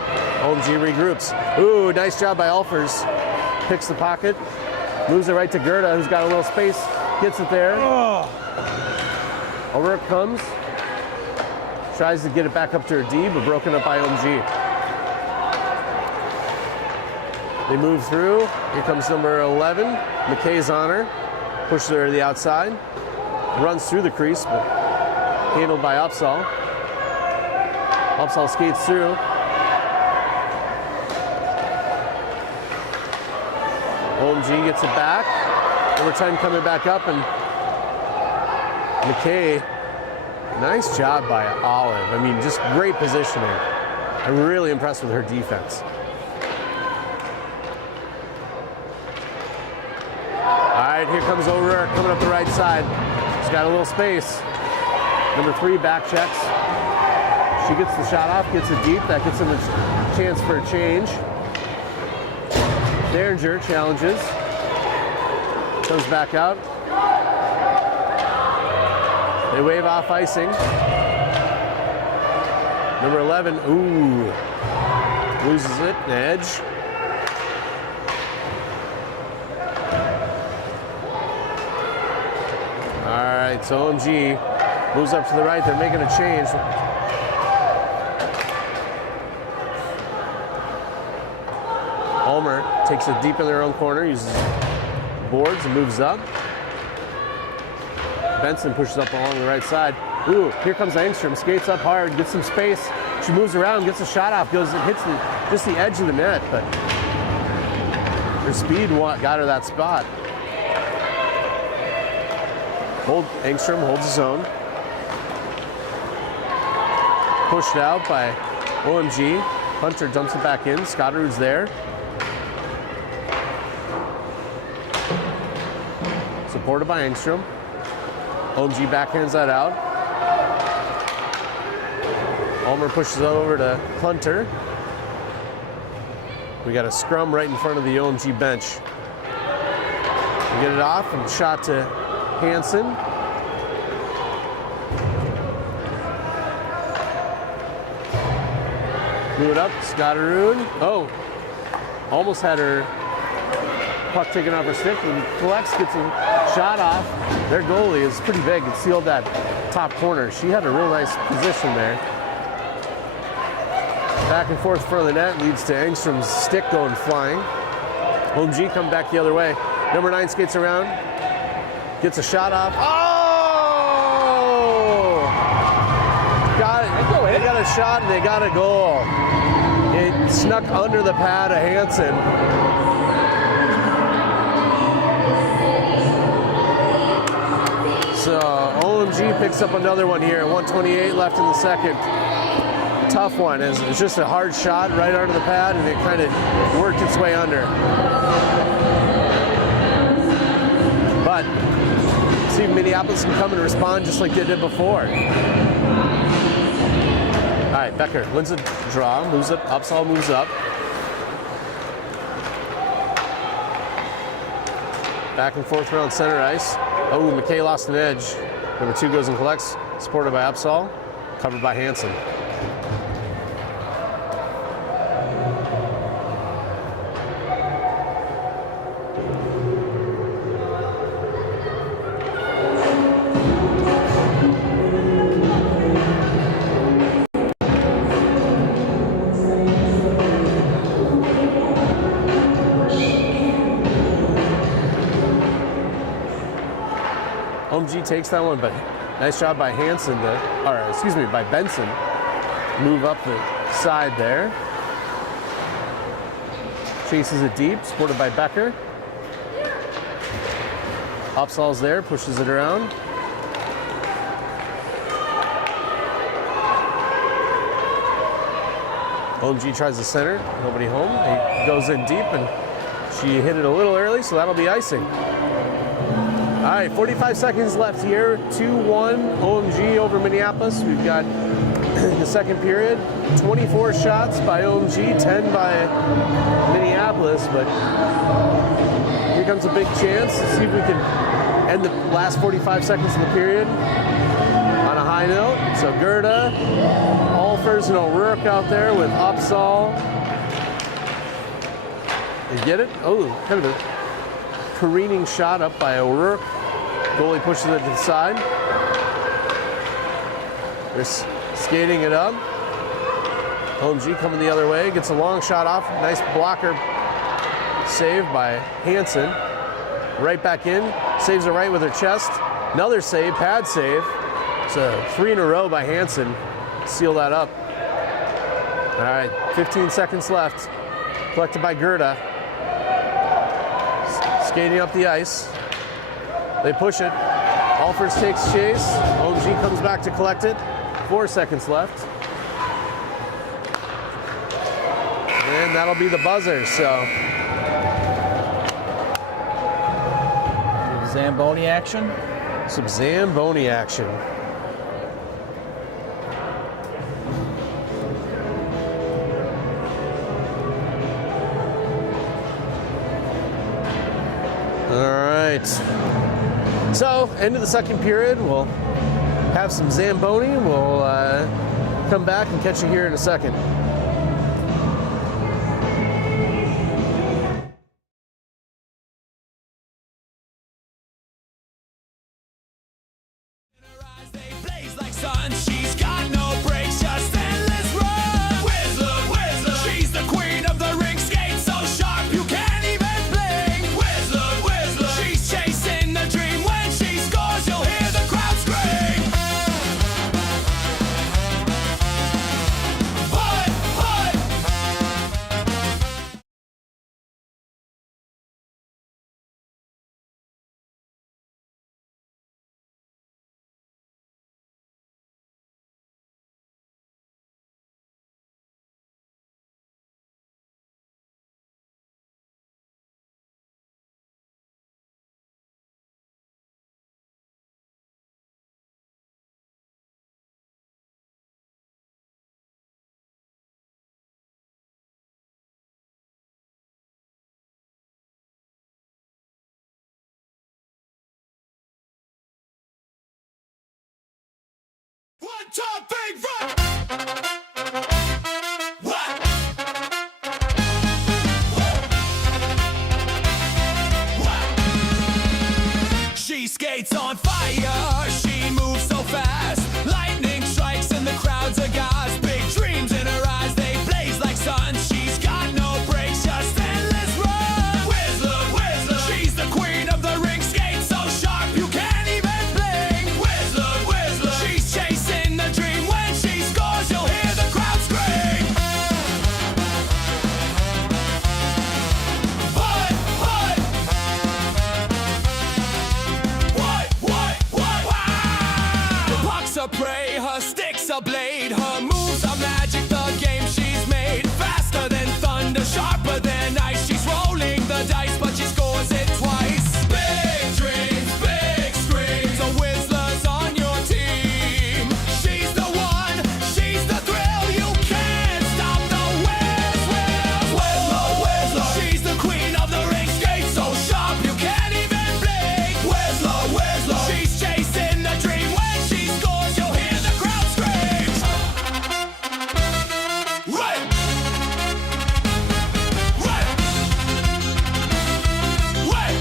OMG regroups. Ooh, nice job by Alfers. Picks the pocket. Moves it right to Gerda, who's got a little space. Gets it there. O'Rourke comes. Tries to get it back up to her D, but broken up by OMG. They move through. Here comes number 11. McKay's on her. Pushes her to the outside. Runs through the crease, but handled by Osseo. Osseo skates through. OMG gets it back. Overtime coming back up, and McKay, nice job by Olive. I mean, just great positioning. I'm really impressed with her defense. All right, here comes O'Rourke coming up the right side. She's got a little space. Number 3 back checks. She gets the shot off, gets it deep. That gets him a chance for a change. Derringer challenges. Comes back out. They wave off icing. Number 11, ooh, loses it, the edge. All right, so OMG moves up to the right. They're making a change. Ulmer takes it deep in their own corner, uses boards and moves up. Benson pushes up along the right side. Ooh, here comes Engstrom, skates up hard, gets some space. She moves around, gets a shot off, goes and hits just the edge of the net, but her speed got her that spot. Engstrom holds his own. Pushed out by OMG. Hunter dumps it back in. Scotterud's there. Supported by Engstrom. OMG backhands that out. Ulmer pushes it over to Hunter. We got a scrum right in front of the OMG bench. We get it off and shot to Hansen. Move it up, Scotterud. Oh, almost had her puck taken off her stick, and collects, gets a shot off. Their goalie is pretty big. It sealed that top corner. She had a real nice position there. Back and forth in front of the net leads to Engstrom's stick going flying. OMG come back the other way. Number 9 skates around, gets a shot off. Oh! Got it. They got a shot and they got a goal. It snuck under the pad of Hansen. So OMG picks up another one here. 1:28 left in the second. Tough one. It's just a hard shot right under the pad, and it kind of worked its way under. But see if Minneapolis can come and respond just like they did before. All right, Becker wins a draw, moves up, Osseo moves up. Back and forth around center ice. Oh, McKay lost an edge. Number 2 goes and collects, supported by Osseo, covered by Hansen. OMG takes that one, but nice job by Hansen, by Benson. Move up the side there. Chases it deep, supported by Becker. Opsal's there, pushes it around. OMG tries to center, nobody home. He goes in deep, and she hit it a little early, so that'll be icing. All right, 45 seconds left here. 2-1 OMG over Minneapolis. We've got the second period. 24 shots by OMG, 10 by Minneapolis. But here comes a big chance to see if we can end the last 45 seconds of the period on a high note. So Gerda, Alfers, and O'Rourke out there with Osseo. You get it? Oh, kind of a careening shot up by O'Rourke. Goalie pushes it to the side. They're skating it up. OMG coming the other way, gets a long shot off. Nice blocker save by Hansen. Right back in, saves it right with her chest. Another save, pad save. So 3 in a row by Hansen. Seal that up. All right, 15 seconds left. Collected by Gerda. Skating up the ice. They push it. Alfers takes chase. OMG comes back to collect it. 4 seconds left. And that'll be the buzzer, so. Zamboni action. Some Zamboni action. All right. So, end of the second period. We'll have some Zamboni. We'll come back and catch you here in a second. She's got no brakes, just endless run. Whistler, Whistler, she's the queen of the rink. Skates so sharp you can't even blink. Whistler, Whistler, she's chasing the dream. When she scores, you'll hear the crowd scream. Put. One, two, three, run! What? She skates on fire, she moves so fast. Lightning strikes and the crowd's aghast. Big dreams in her eyes, they blaze like sun. She's got no brakes, just endless run. Whistler, Whistler, she's the queen of the rink. Skates so sharp you can't even blink. Whistler, Whistler, she's chasing the dream. When she scores, you'll hear the crowd scream. What? The puck's a prey, her stick's a blade. Her moves are magic, the game she's made. Faster than thunder, sharper than ice. She's rolling the dice, but she scores it twice. Big dreams, big screams. A Whistler's on your team. She's the one, she's the thrill. You can't stop the Whistler. Whistler, Whistler, she's the queen of the rink. Skates so sharp you can't even blink. Whistler, Whistler, she's chasing the dream. When she scores, you'll hear the crowd scream. Right. Right. Right.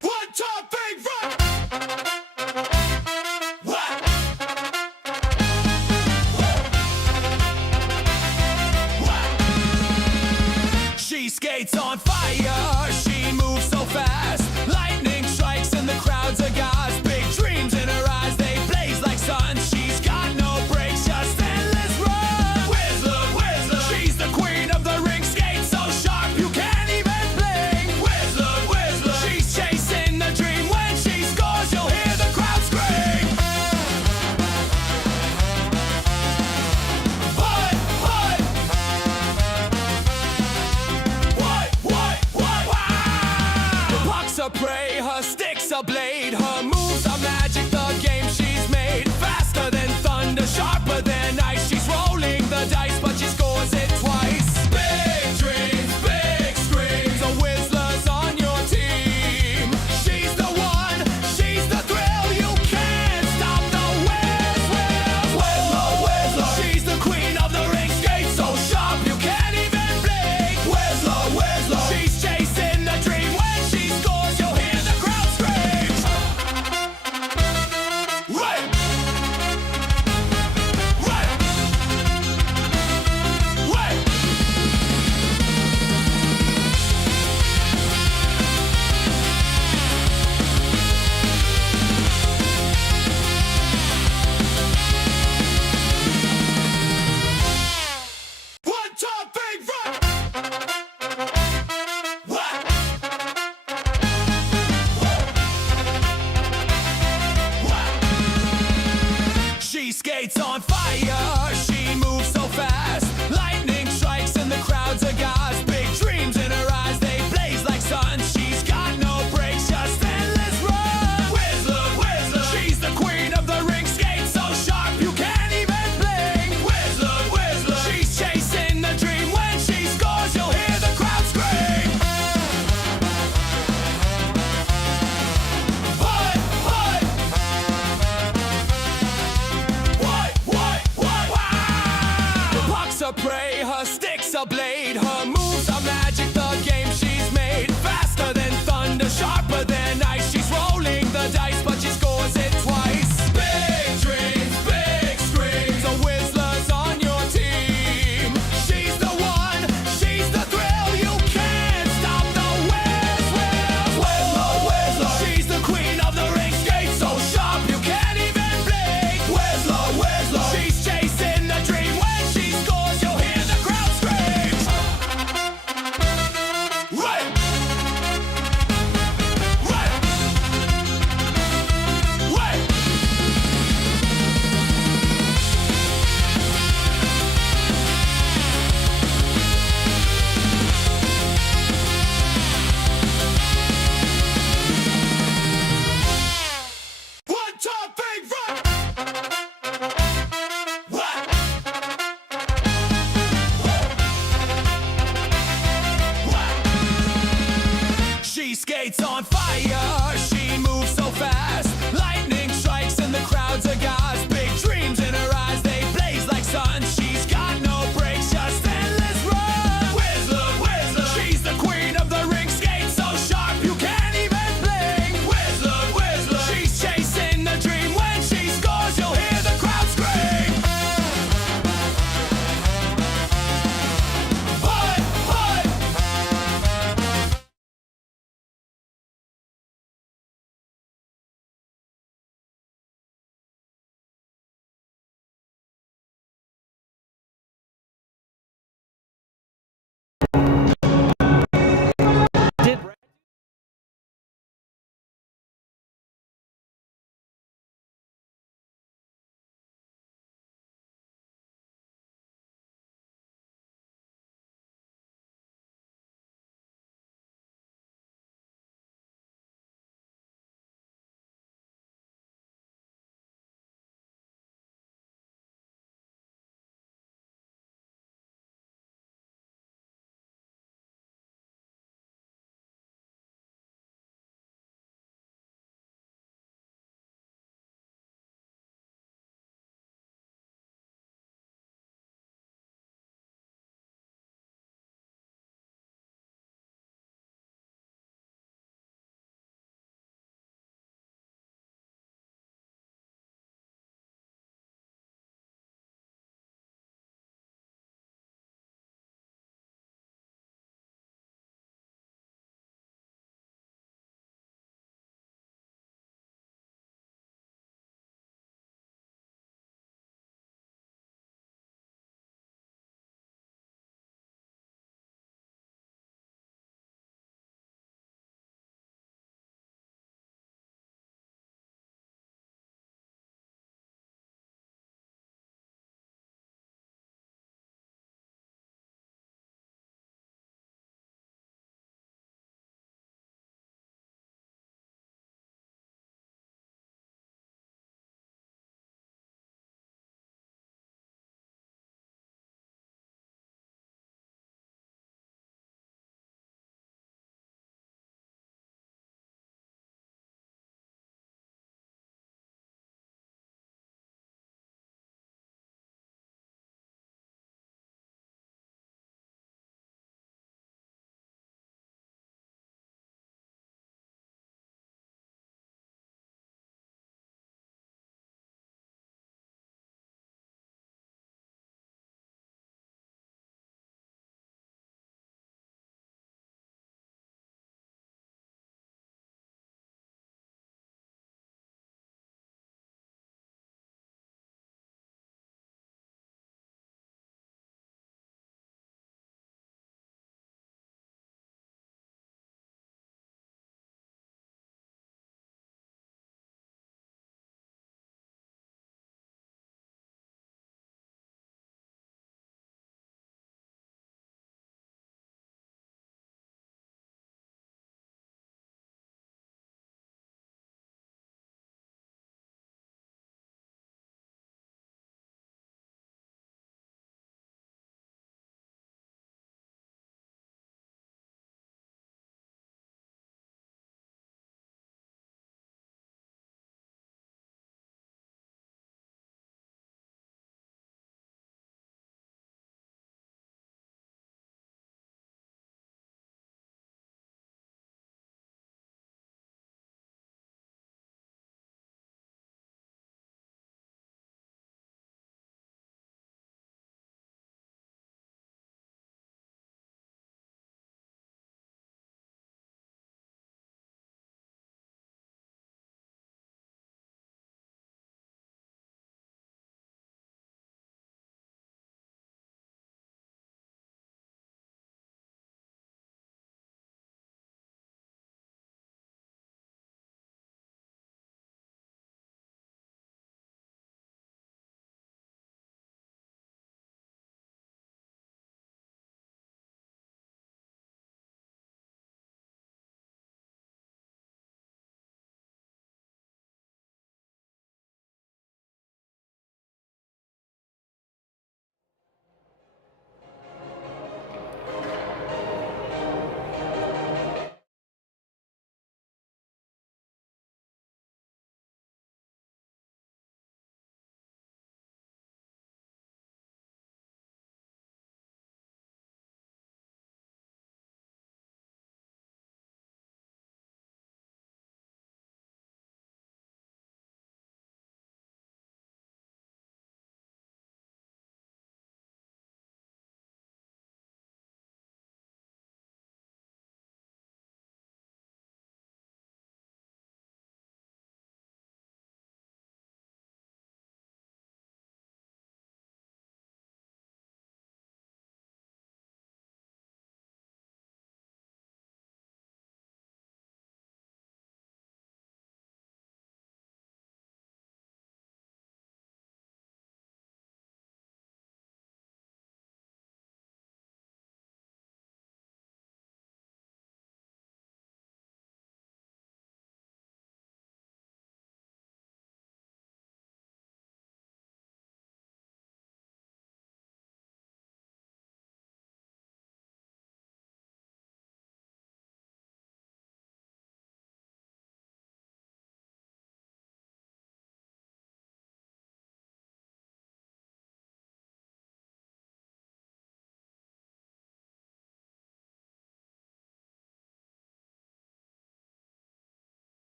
One, two, three, run! What? She skates on fire, she moves so fast. Lightning strikes and the crowd's aghast. Big dreams in her eyes, they blaze like sun. She's got no brakes, just endless run. Whistler, Whistler, she's the queen of the rink. Skates so sharp you can't even blink. Whistler, Whistler, she's chasing the dream. When she scores, you'll hear the crowd Right. Right. Right. One, two, three, right. Right. Right. She skates on fire, she moves so fast. Lightning strikes and the crowd's aghast. Big dreams in her eyes, they blaze like sun. She's got no brakes, just endless run. Whistler, Whistler, she's the queen of the ring. Skates so sharp you can't even blink. Whistler, Whistler, she's chasing the dream. When she scores, you'll hear the crowd scream. Putt, putt.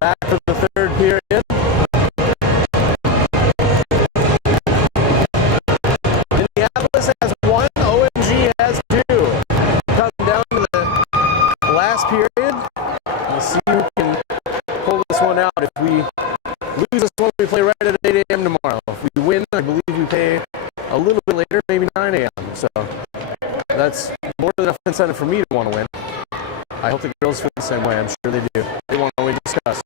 Back for the third period. Minneapolis has 1, OMG has 2. Come down to the last period. We'll see who can pull this one out. If we lose this one, we play right at 8 a.m. tomorrow. If we win, I believe we play a little bit later, maybe 9 a.m. So that's more than enough incentive for me to want to win. I hope the girls feel the same way. I'm sure they do. They want to always discuss.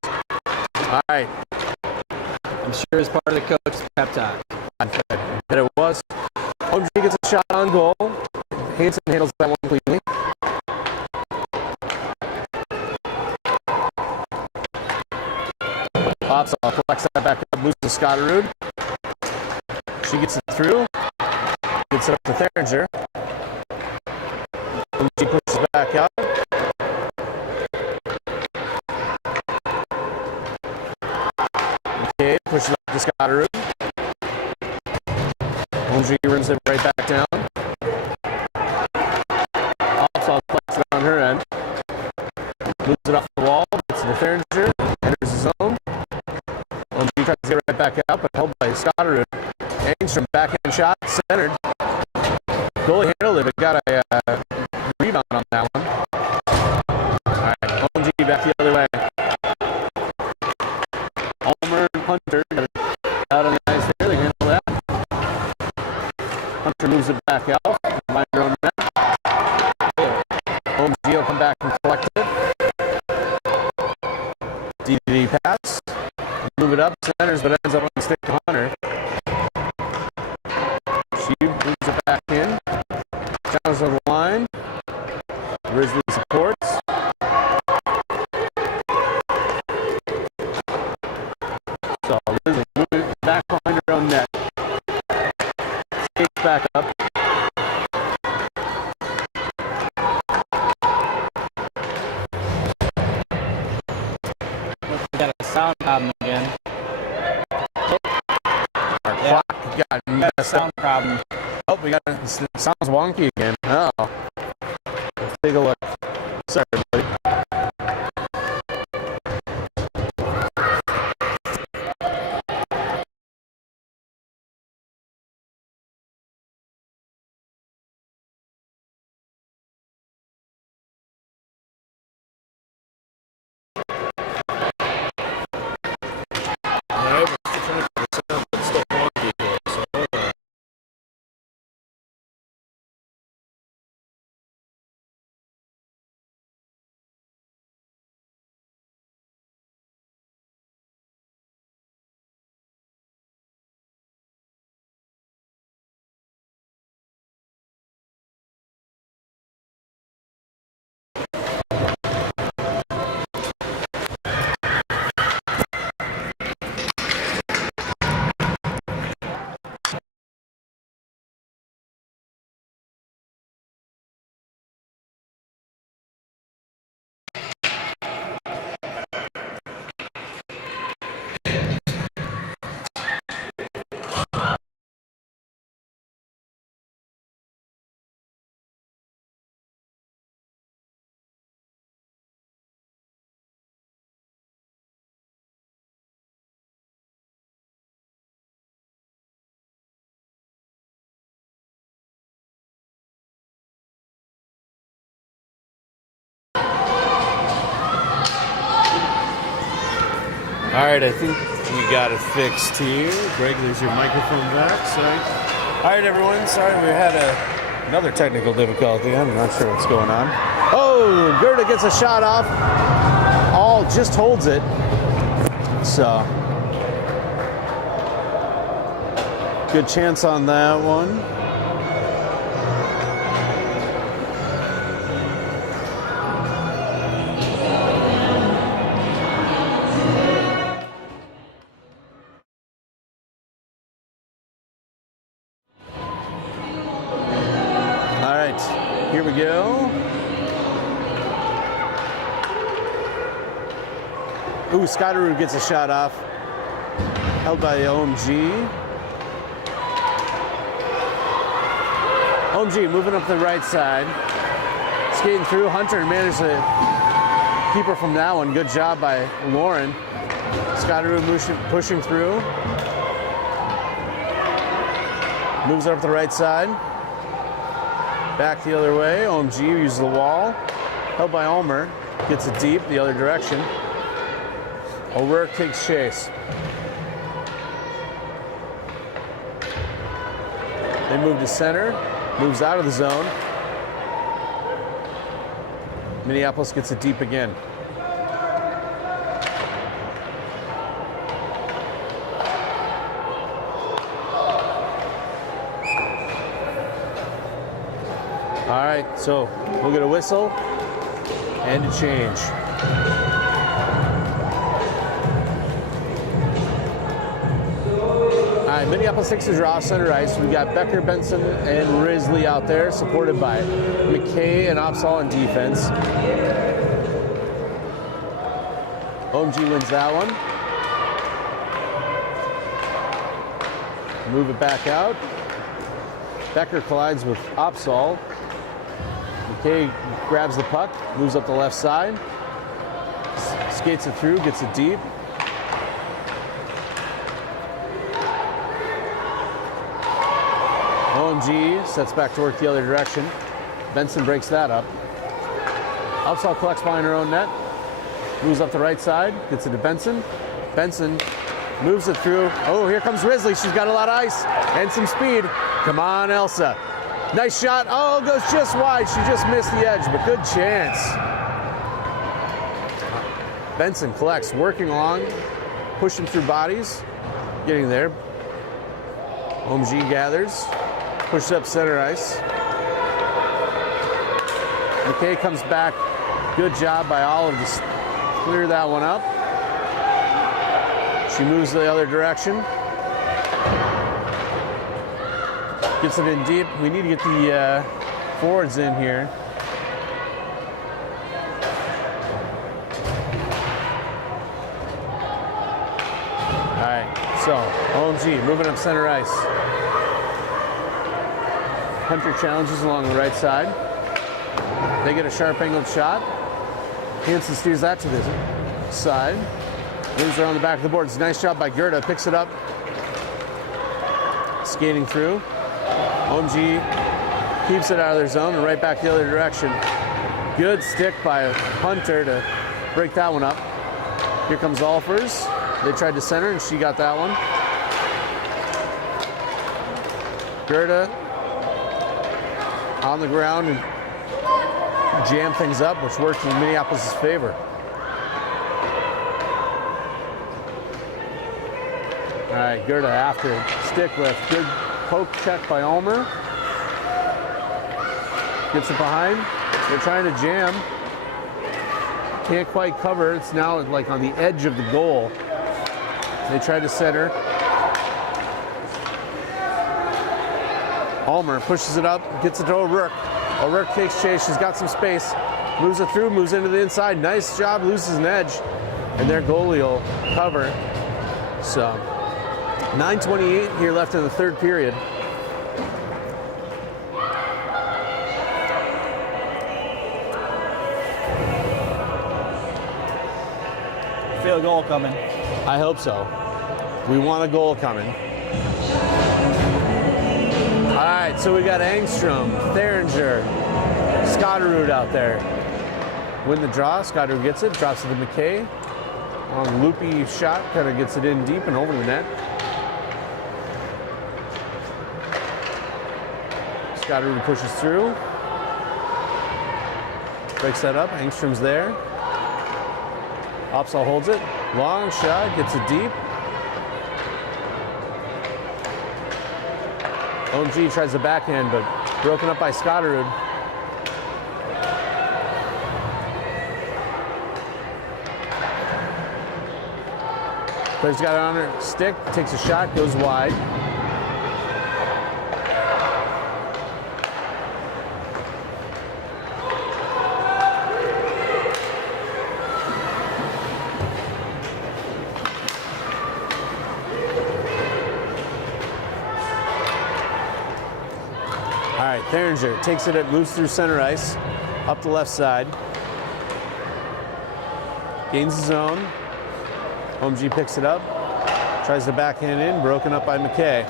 All right. I'm sure it's part of the coach's pep talk. I bet it was. OMG gets a shot on goal. Hanson handles that one cleanly. Pops off, collects that back up, moves to Scotterud. She gets it through. Gets it up to Theringer. OMG pushes back out. Okay, pushes up to Scotterud. OMG runs it right back down. Osseo collects it on her end. Moves it off the wall. Gets to the Theringer. Enters the zone. OMG tries to get right back out, but held by Scotterud. Angstrom backhand shot, centered. Goalie handled it, but got a rebound on that one. All right, OMG back the other way. Ulmer and Hunter got it out on the ice there. They handle that. Hunter moves it back out. Mind your own net. OMG will come back and collect it. DDD pass. Move it up, centers, but ends up on the stick to Hunter. She moves it back in. Challenge on the line. Risley supports. So Risley moving it back behind her own net. Skates back up. We got a sound problem again. Our Yeah. clock got messed up. Sound problem. Oh, we got it. Sounds wonky again. Oh. Let's take a look. Sorry, everybody. All right, I think we got it fixed here. Greg, there's your microphone back. Sorry. All right, everyone. Sorry, we had another technical difficulty. I'm not sure what's going on. Oh, Gerda gets a shot off. All just holds it. So, good chance on that one. Here we go. Ooh, Scotterud gets a shot off. Held by OMG. OMG moving up the right side. Skating through. Hunter managed to keeper from that one. Good job by Lauren. Scottaroo pushing through. Moves up the right side. Back the other way. OMG uses the wall. Held by Ulmer. Gets it deep the other direction. O'Rourke takes chase. They move to center. Moves out of the zone. Minneapolis gets it deep again. All right, so we'll get a whistle and a change. All right, Minneapolis Sixers are off center ice. We've got Becker, Benson, and Risley out there, supported by McKay and Osseo on defense. OMG wins that one. Move it back out. Becker collides with Osseo. McKay grabs the puck, moves up the left side, skates it through, gets it deep. OMG sets back to work the other direction. Benson breaks that up. Osseo collects behind her own net, moves up the right side, gets it to Benson. Benson moves it through. Oh, here comes Risley. She's got a lot of ice and some speed. Come on, Elsa. Nice shot. Oh, goes just wide. She just missed the edge, but good chance. Benson collects, working along, pushing through bodies, getting there. OMG gathers, pushes up center ice. McKay comes back. Good job by Olive to clear that one up. She moves the other direction. Gets it in deep. We need to get the forwards in here. All right, so OMG moving up center ice. Hunter challenges along the right side. They get a sharp angled shot. Hansen steers that to the side. Moves around the back of the boards. Nice job by Gerda. Picks it up. Skating through. OMG keeps it out of their zone and right back the other direction. Good stick by Hunter to break that one up. Here comes Alfers. They tried to center and she got that one. Gerda on the ground and jam things up, which worked in Minneapolis' favor. All right, Gerda after stick lift. Good poke check by Ulmer. Gets it behind. They're trying to jam. Can't quite cover. It's now like on the edge of the goal. They try to center. Ulmer pushes it up, gets it to O'Rourke. O'Rourke takes chase. She's got some space. Moves it through, moves into the inside. Nice job, loses an edge. And their goalie will cover. So 9:28 here left in the third period. Feel a goal coming. I hope so. We want a goal coming. All right, so we got Angstrom, Theringer, Scottaroo out there. Win the draw. Scottaroo gets it, drops it to McKay. Long loopy shot, kind of gets it in deep and over the net. Scottaroo pushes through. Breaks that up. Angstrom's there. Osseo holds it. Long shot, gets it deep. OMG tries the backhand, but broken up by Scottaroo. Player's got it on her stick, takes a shot, goes wide. All right, Theringer takes it, moves through center ice, up the left side. Gains the zone. OMG picks it up. Tries to backhand in, broken up by McKay.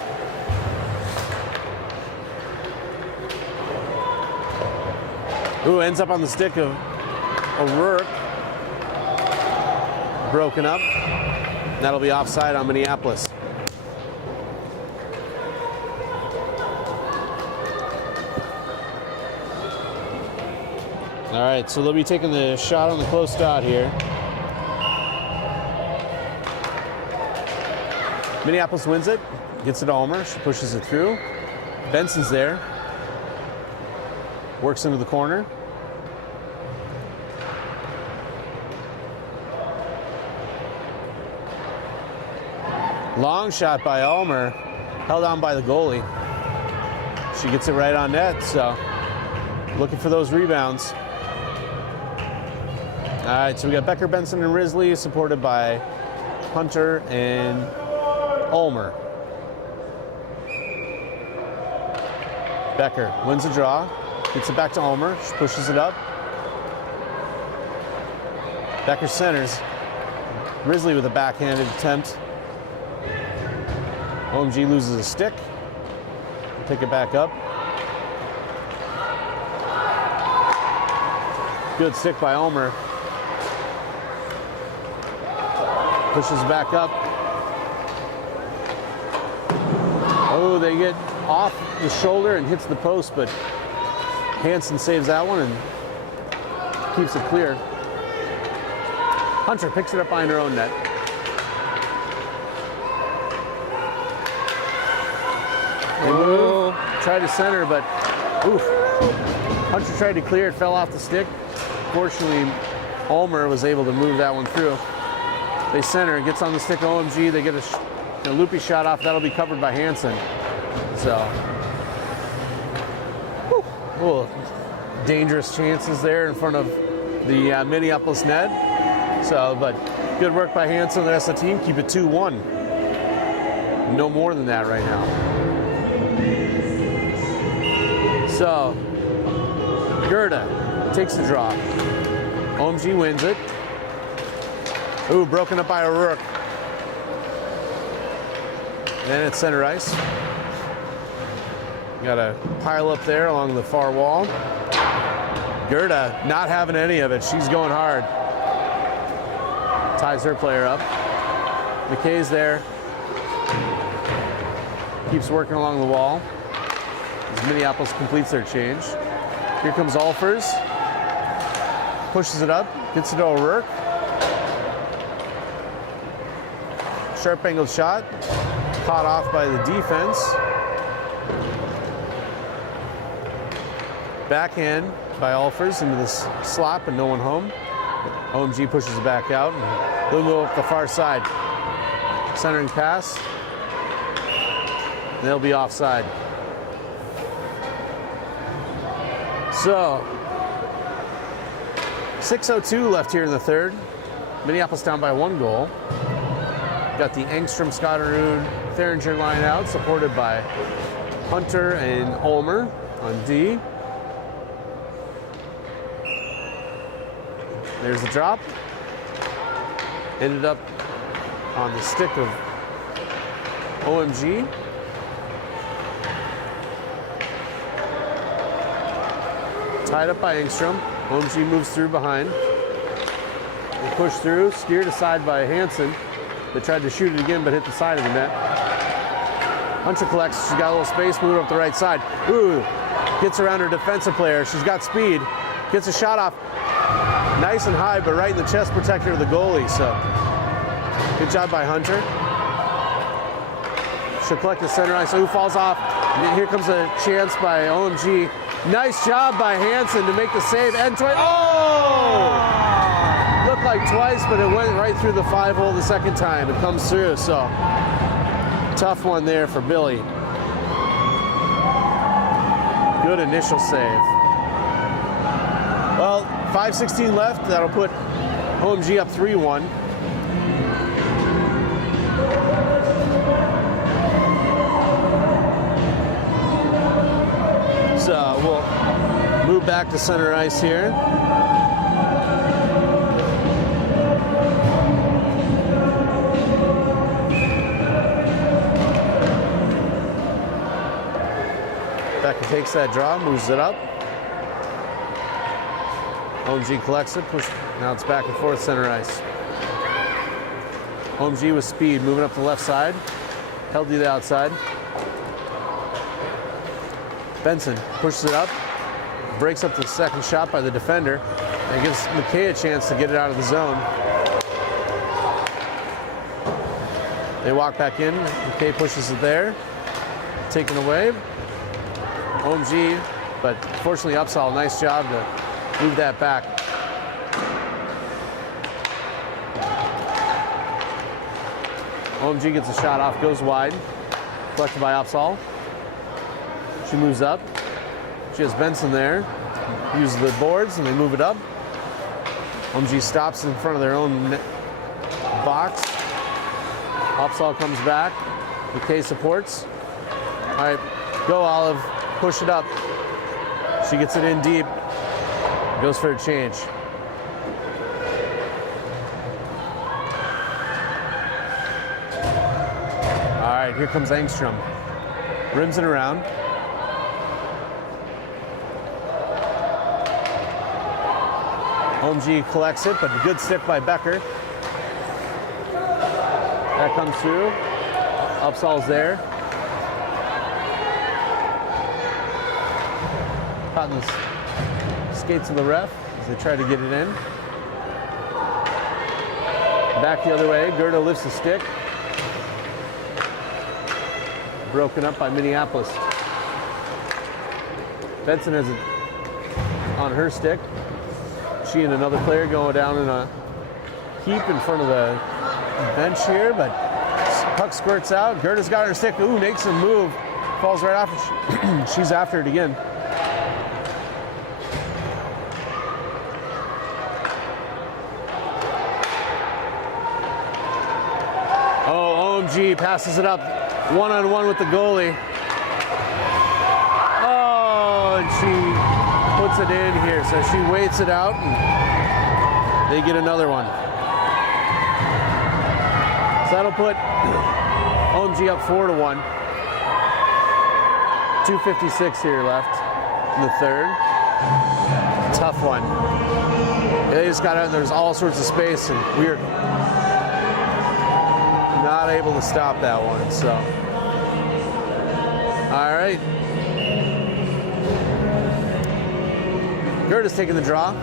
Ooh, ends up on the stick of O'Rourke. Broken up. That'll be offside on Minneapolis. All right, so they'll be taking the shot on the close dot here. Minneapolis wins it, gets it to Ulmer, she pushes it through. Benson's there, works into the corner. Long shot by Ulmer, held on by the goalie. She gets it right on net, so looking for those rebounds. All right, so we got Becker, Benson, and Risley, supported by Hunter and Ulmer. Becker wins the draw, gets it back to Ulmer, she pushes it up. Becker centers. Risley with a backhanded attempt. OMG loses a stick. Pick it back up. Good stick by Ulmer. Pushes back up. Oh, they get off the shoulder and hits the post, but Hansen saves that one and keeps it clear. Hunter picks it up behind her own net. They move, try to center, but oof. Hunter tried to clear it, fell off the stick. Fortunately, Ulmer was able to move that one through. They center, it gets on the stick of OMG, they get a loopy shot off, that'll be covered by Hansen. So, whew, dangerous chances there in front of the Minneapolis net. So, but good work by Hansen and the rest of the team, keep it 2-1. No more than that right now. So, Gerda takes the draw. OMG wins it. Ooh, broken up by O'Rourke. And it's center ice. Got a pile up there along the far wall. Gerda not having any of it. She's going hard. Ties her player up. McKay's there. Keeps working along the wall as Minneapolis completes their change. Here comes Alfers. Pushes it up. Gets it to O'Rourke. Sharp angled shot, caught off by the defense. Backhand by Alfers into this slot, and no one home. OMG pushes it back out, and they'll go up the far side. Centering pass, and they'll be offside. So, 6:02 left here in the third. Minneapolis down by 1 goal. Got the Engstrom, Scotteroon, Theringer line out, supported by Hunter and Ulmer on D. There's the drop. Ended up on the stick of OMG. Tied up by Engstrom. OMG moves through behind. They push through, steered aside by Hansen. They tried to shoot it again, but hit the side of the net. Hunter collects, she's got a little space, move up the right side. Ooh, gets around her defensive player. She's got speed, gets a shot off. Nice and high, but right in the chest protector of the goalie, so good job by Hunter. She'll collect the center ice. Ooh, falls off. Here comes a chance by OMG. Nice job by Hansen to make the save. And oh! Looked like twice, but it went right through the 5-hole the second time. It comes through, so tough one there for Billy. Good initial save. Well, 5:16 left. That'll put OMG up 3-1. So we'll move back to center ice here. takes that draw, moves it up. OMG collects it, now it's back and forth center ice. OMG with speed, moving up the left side, held to the outside. Benson pushes it up, breaks up the second shot by the defender, and gives McKay a chance to get it out of the zone. They walk back in, McKay pushes it there, taken away. OMG, but fortunately Osseo, nice job to move that back. OMG gets a shot off, goes wide, collected by Osseo. She moves up. She has Benson there, uses the boards, and they move it up. OMG stops in front of their own box. Osseo comes back. McKay supports. All right, go Olive, push it up. She gets it in deep, goes for a change. All right, here comes Engstrom. Rims it around. OMG collects it, but a good stick by Becker. That comes through. Osseo's there. Caught in the skates of the ref as they try to get it in. Back the other way, Gerda lifts the stick. Broken up by Minneapolis. Benson has it on her stick. She and another player going down in a heap in front of the bench here, but puck squirts out. Gerda's got her stick. Ooh, makes a move. Falls right off. She's after it again. Oh, OMG passes it up one-on-one with the goalie. Oh, and she puts it in here, so she waits it out and they get another one. So that'll put OMG up 4-1. 2:56 here left in the third. Tough one. They just got out and there's all sorts of space and we're not able to stop that one, so. All right. Gerda's taking the draw.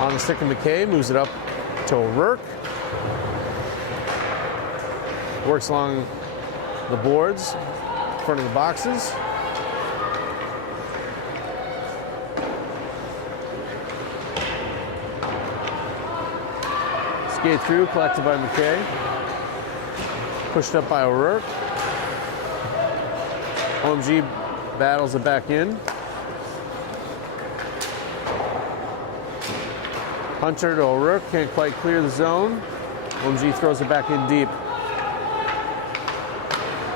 On the stick of McKay, moves it up to O'Rourke. Works along the boards, in front of the boxes. Skate through, collected by McKay. Pushed up by O'Rourke. OMG battles it back in. Hunter to O'Rourke, can't quite clear the zone. OMG throws it back in deep.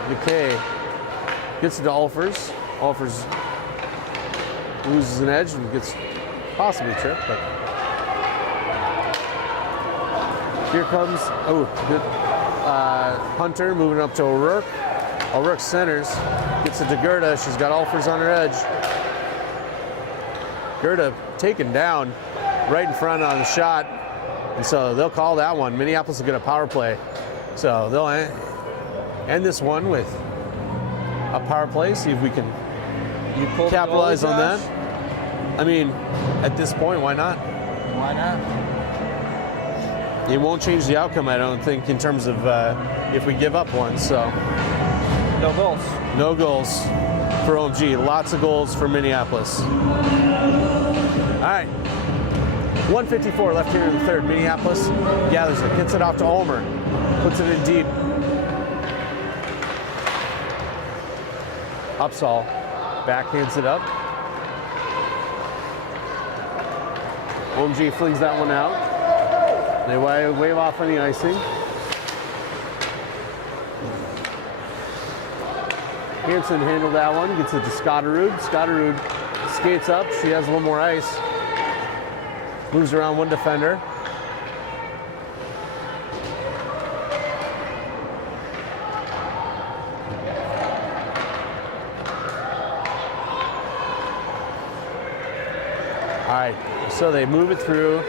McKay gets it to Alfers. Alfers loses an edge and gets possibly tripped, but here comes, Hunter moving up to O'Rourke. O'Rourke centers, gets it to Gerda. She's got Alfers on her edge. Gerda taken down right in front on the shot, and so they'll call that one. Minneapolis will get a power play. So they'll end this one with a power play, see if we can capitalize on that. I mean, at this point, why not? Why not? It won't change the outcome, I don't think, in terms of if we give up one, so. No goals. No goals for OMG. Lots of goals for Minneapolis. All right. 1:54 left here in the third. Minneapolis gathers it, gets it off to Ulmer, puts it in deep. Osseo backhands it up. OMG flings that one out. They wave off on the icing. Hansen handled that one, gets it to Scotterud. Scotterud skates up, she has a little more ice. Moves around one defender. All right, so they move it through,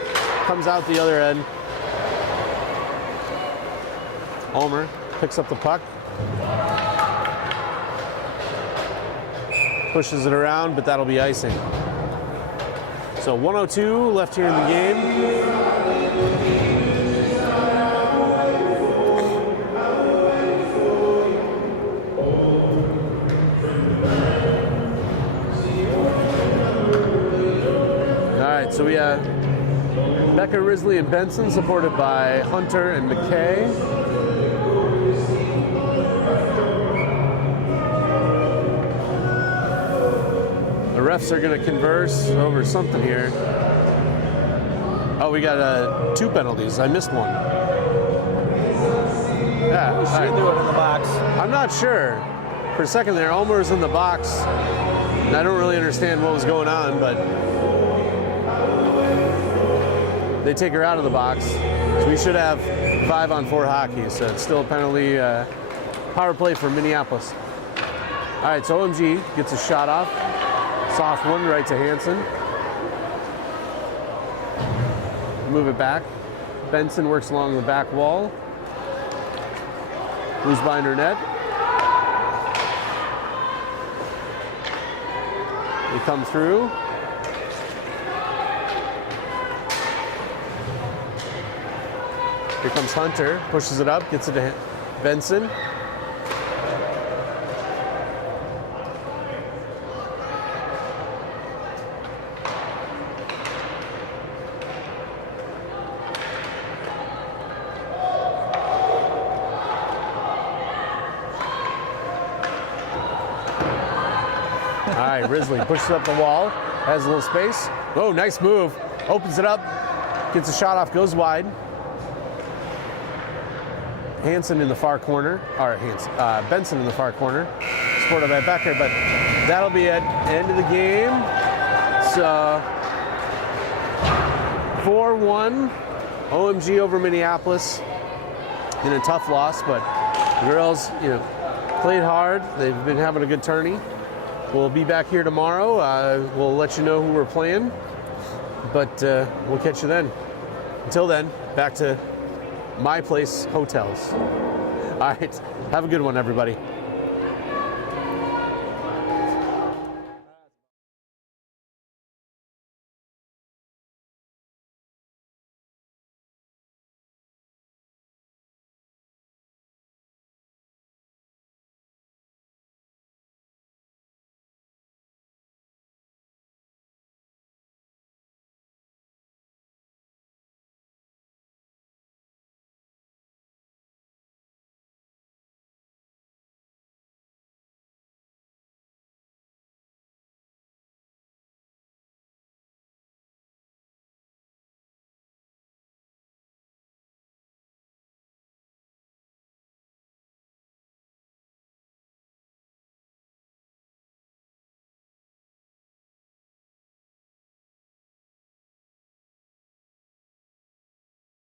comes out the other end. Ulmer picks up the puck, pushes it around, but that'll be icing. So 1:02 left here in the game. So we have Becker, Risley, and Benson, supported by Hunter and McKay. The refs are going to converse over something here. Oh, we got 2 penalties. I missed one. Yeah, We should do it in the box. I'm not sure. For a second there, Ulmer was in the box, and I don't really understand what was going on, but they take her out of the box. So we should have 5-on-4 hockey. So it's still a penalty power play for Minneapolis. All right, so OMG gets a shot off. Soft one right to Hansen. Move it back. Benson works along the back wall. Moves behind her net. They come through. Here comes Hunter, pushes it up, gets it to Benson. All right, Risley pushes up the wall, has a little space. Oh, nice move. Opens it up, gets a shot off, goes wide. Hansen in the far corner, or Benson in the far corner, supported by Becker, but that'll be it. End of the game. So 4-1, OMG over Minneapolis in a tough loss, but the girls, played hard. They've been having a good tourney. We'll be back here tomorrow. We'll let you know who we're playing, but we'll catch you then. Until then, back to My Place Hotels. All right, have a good one, everybody.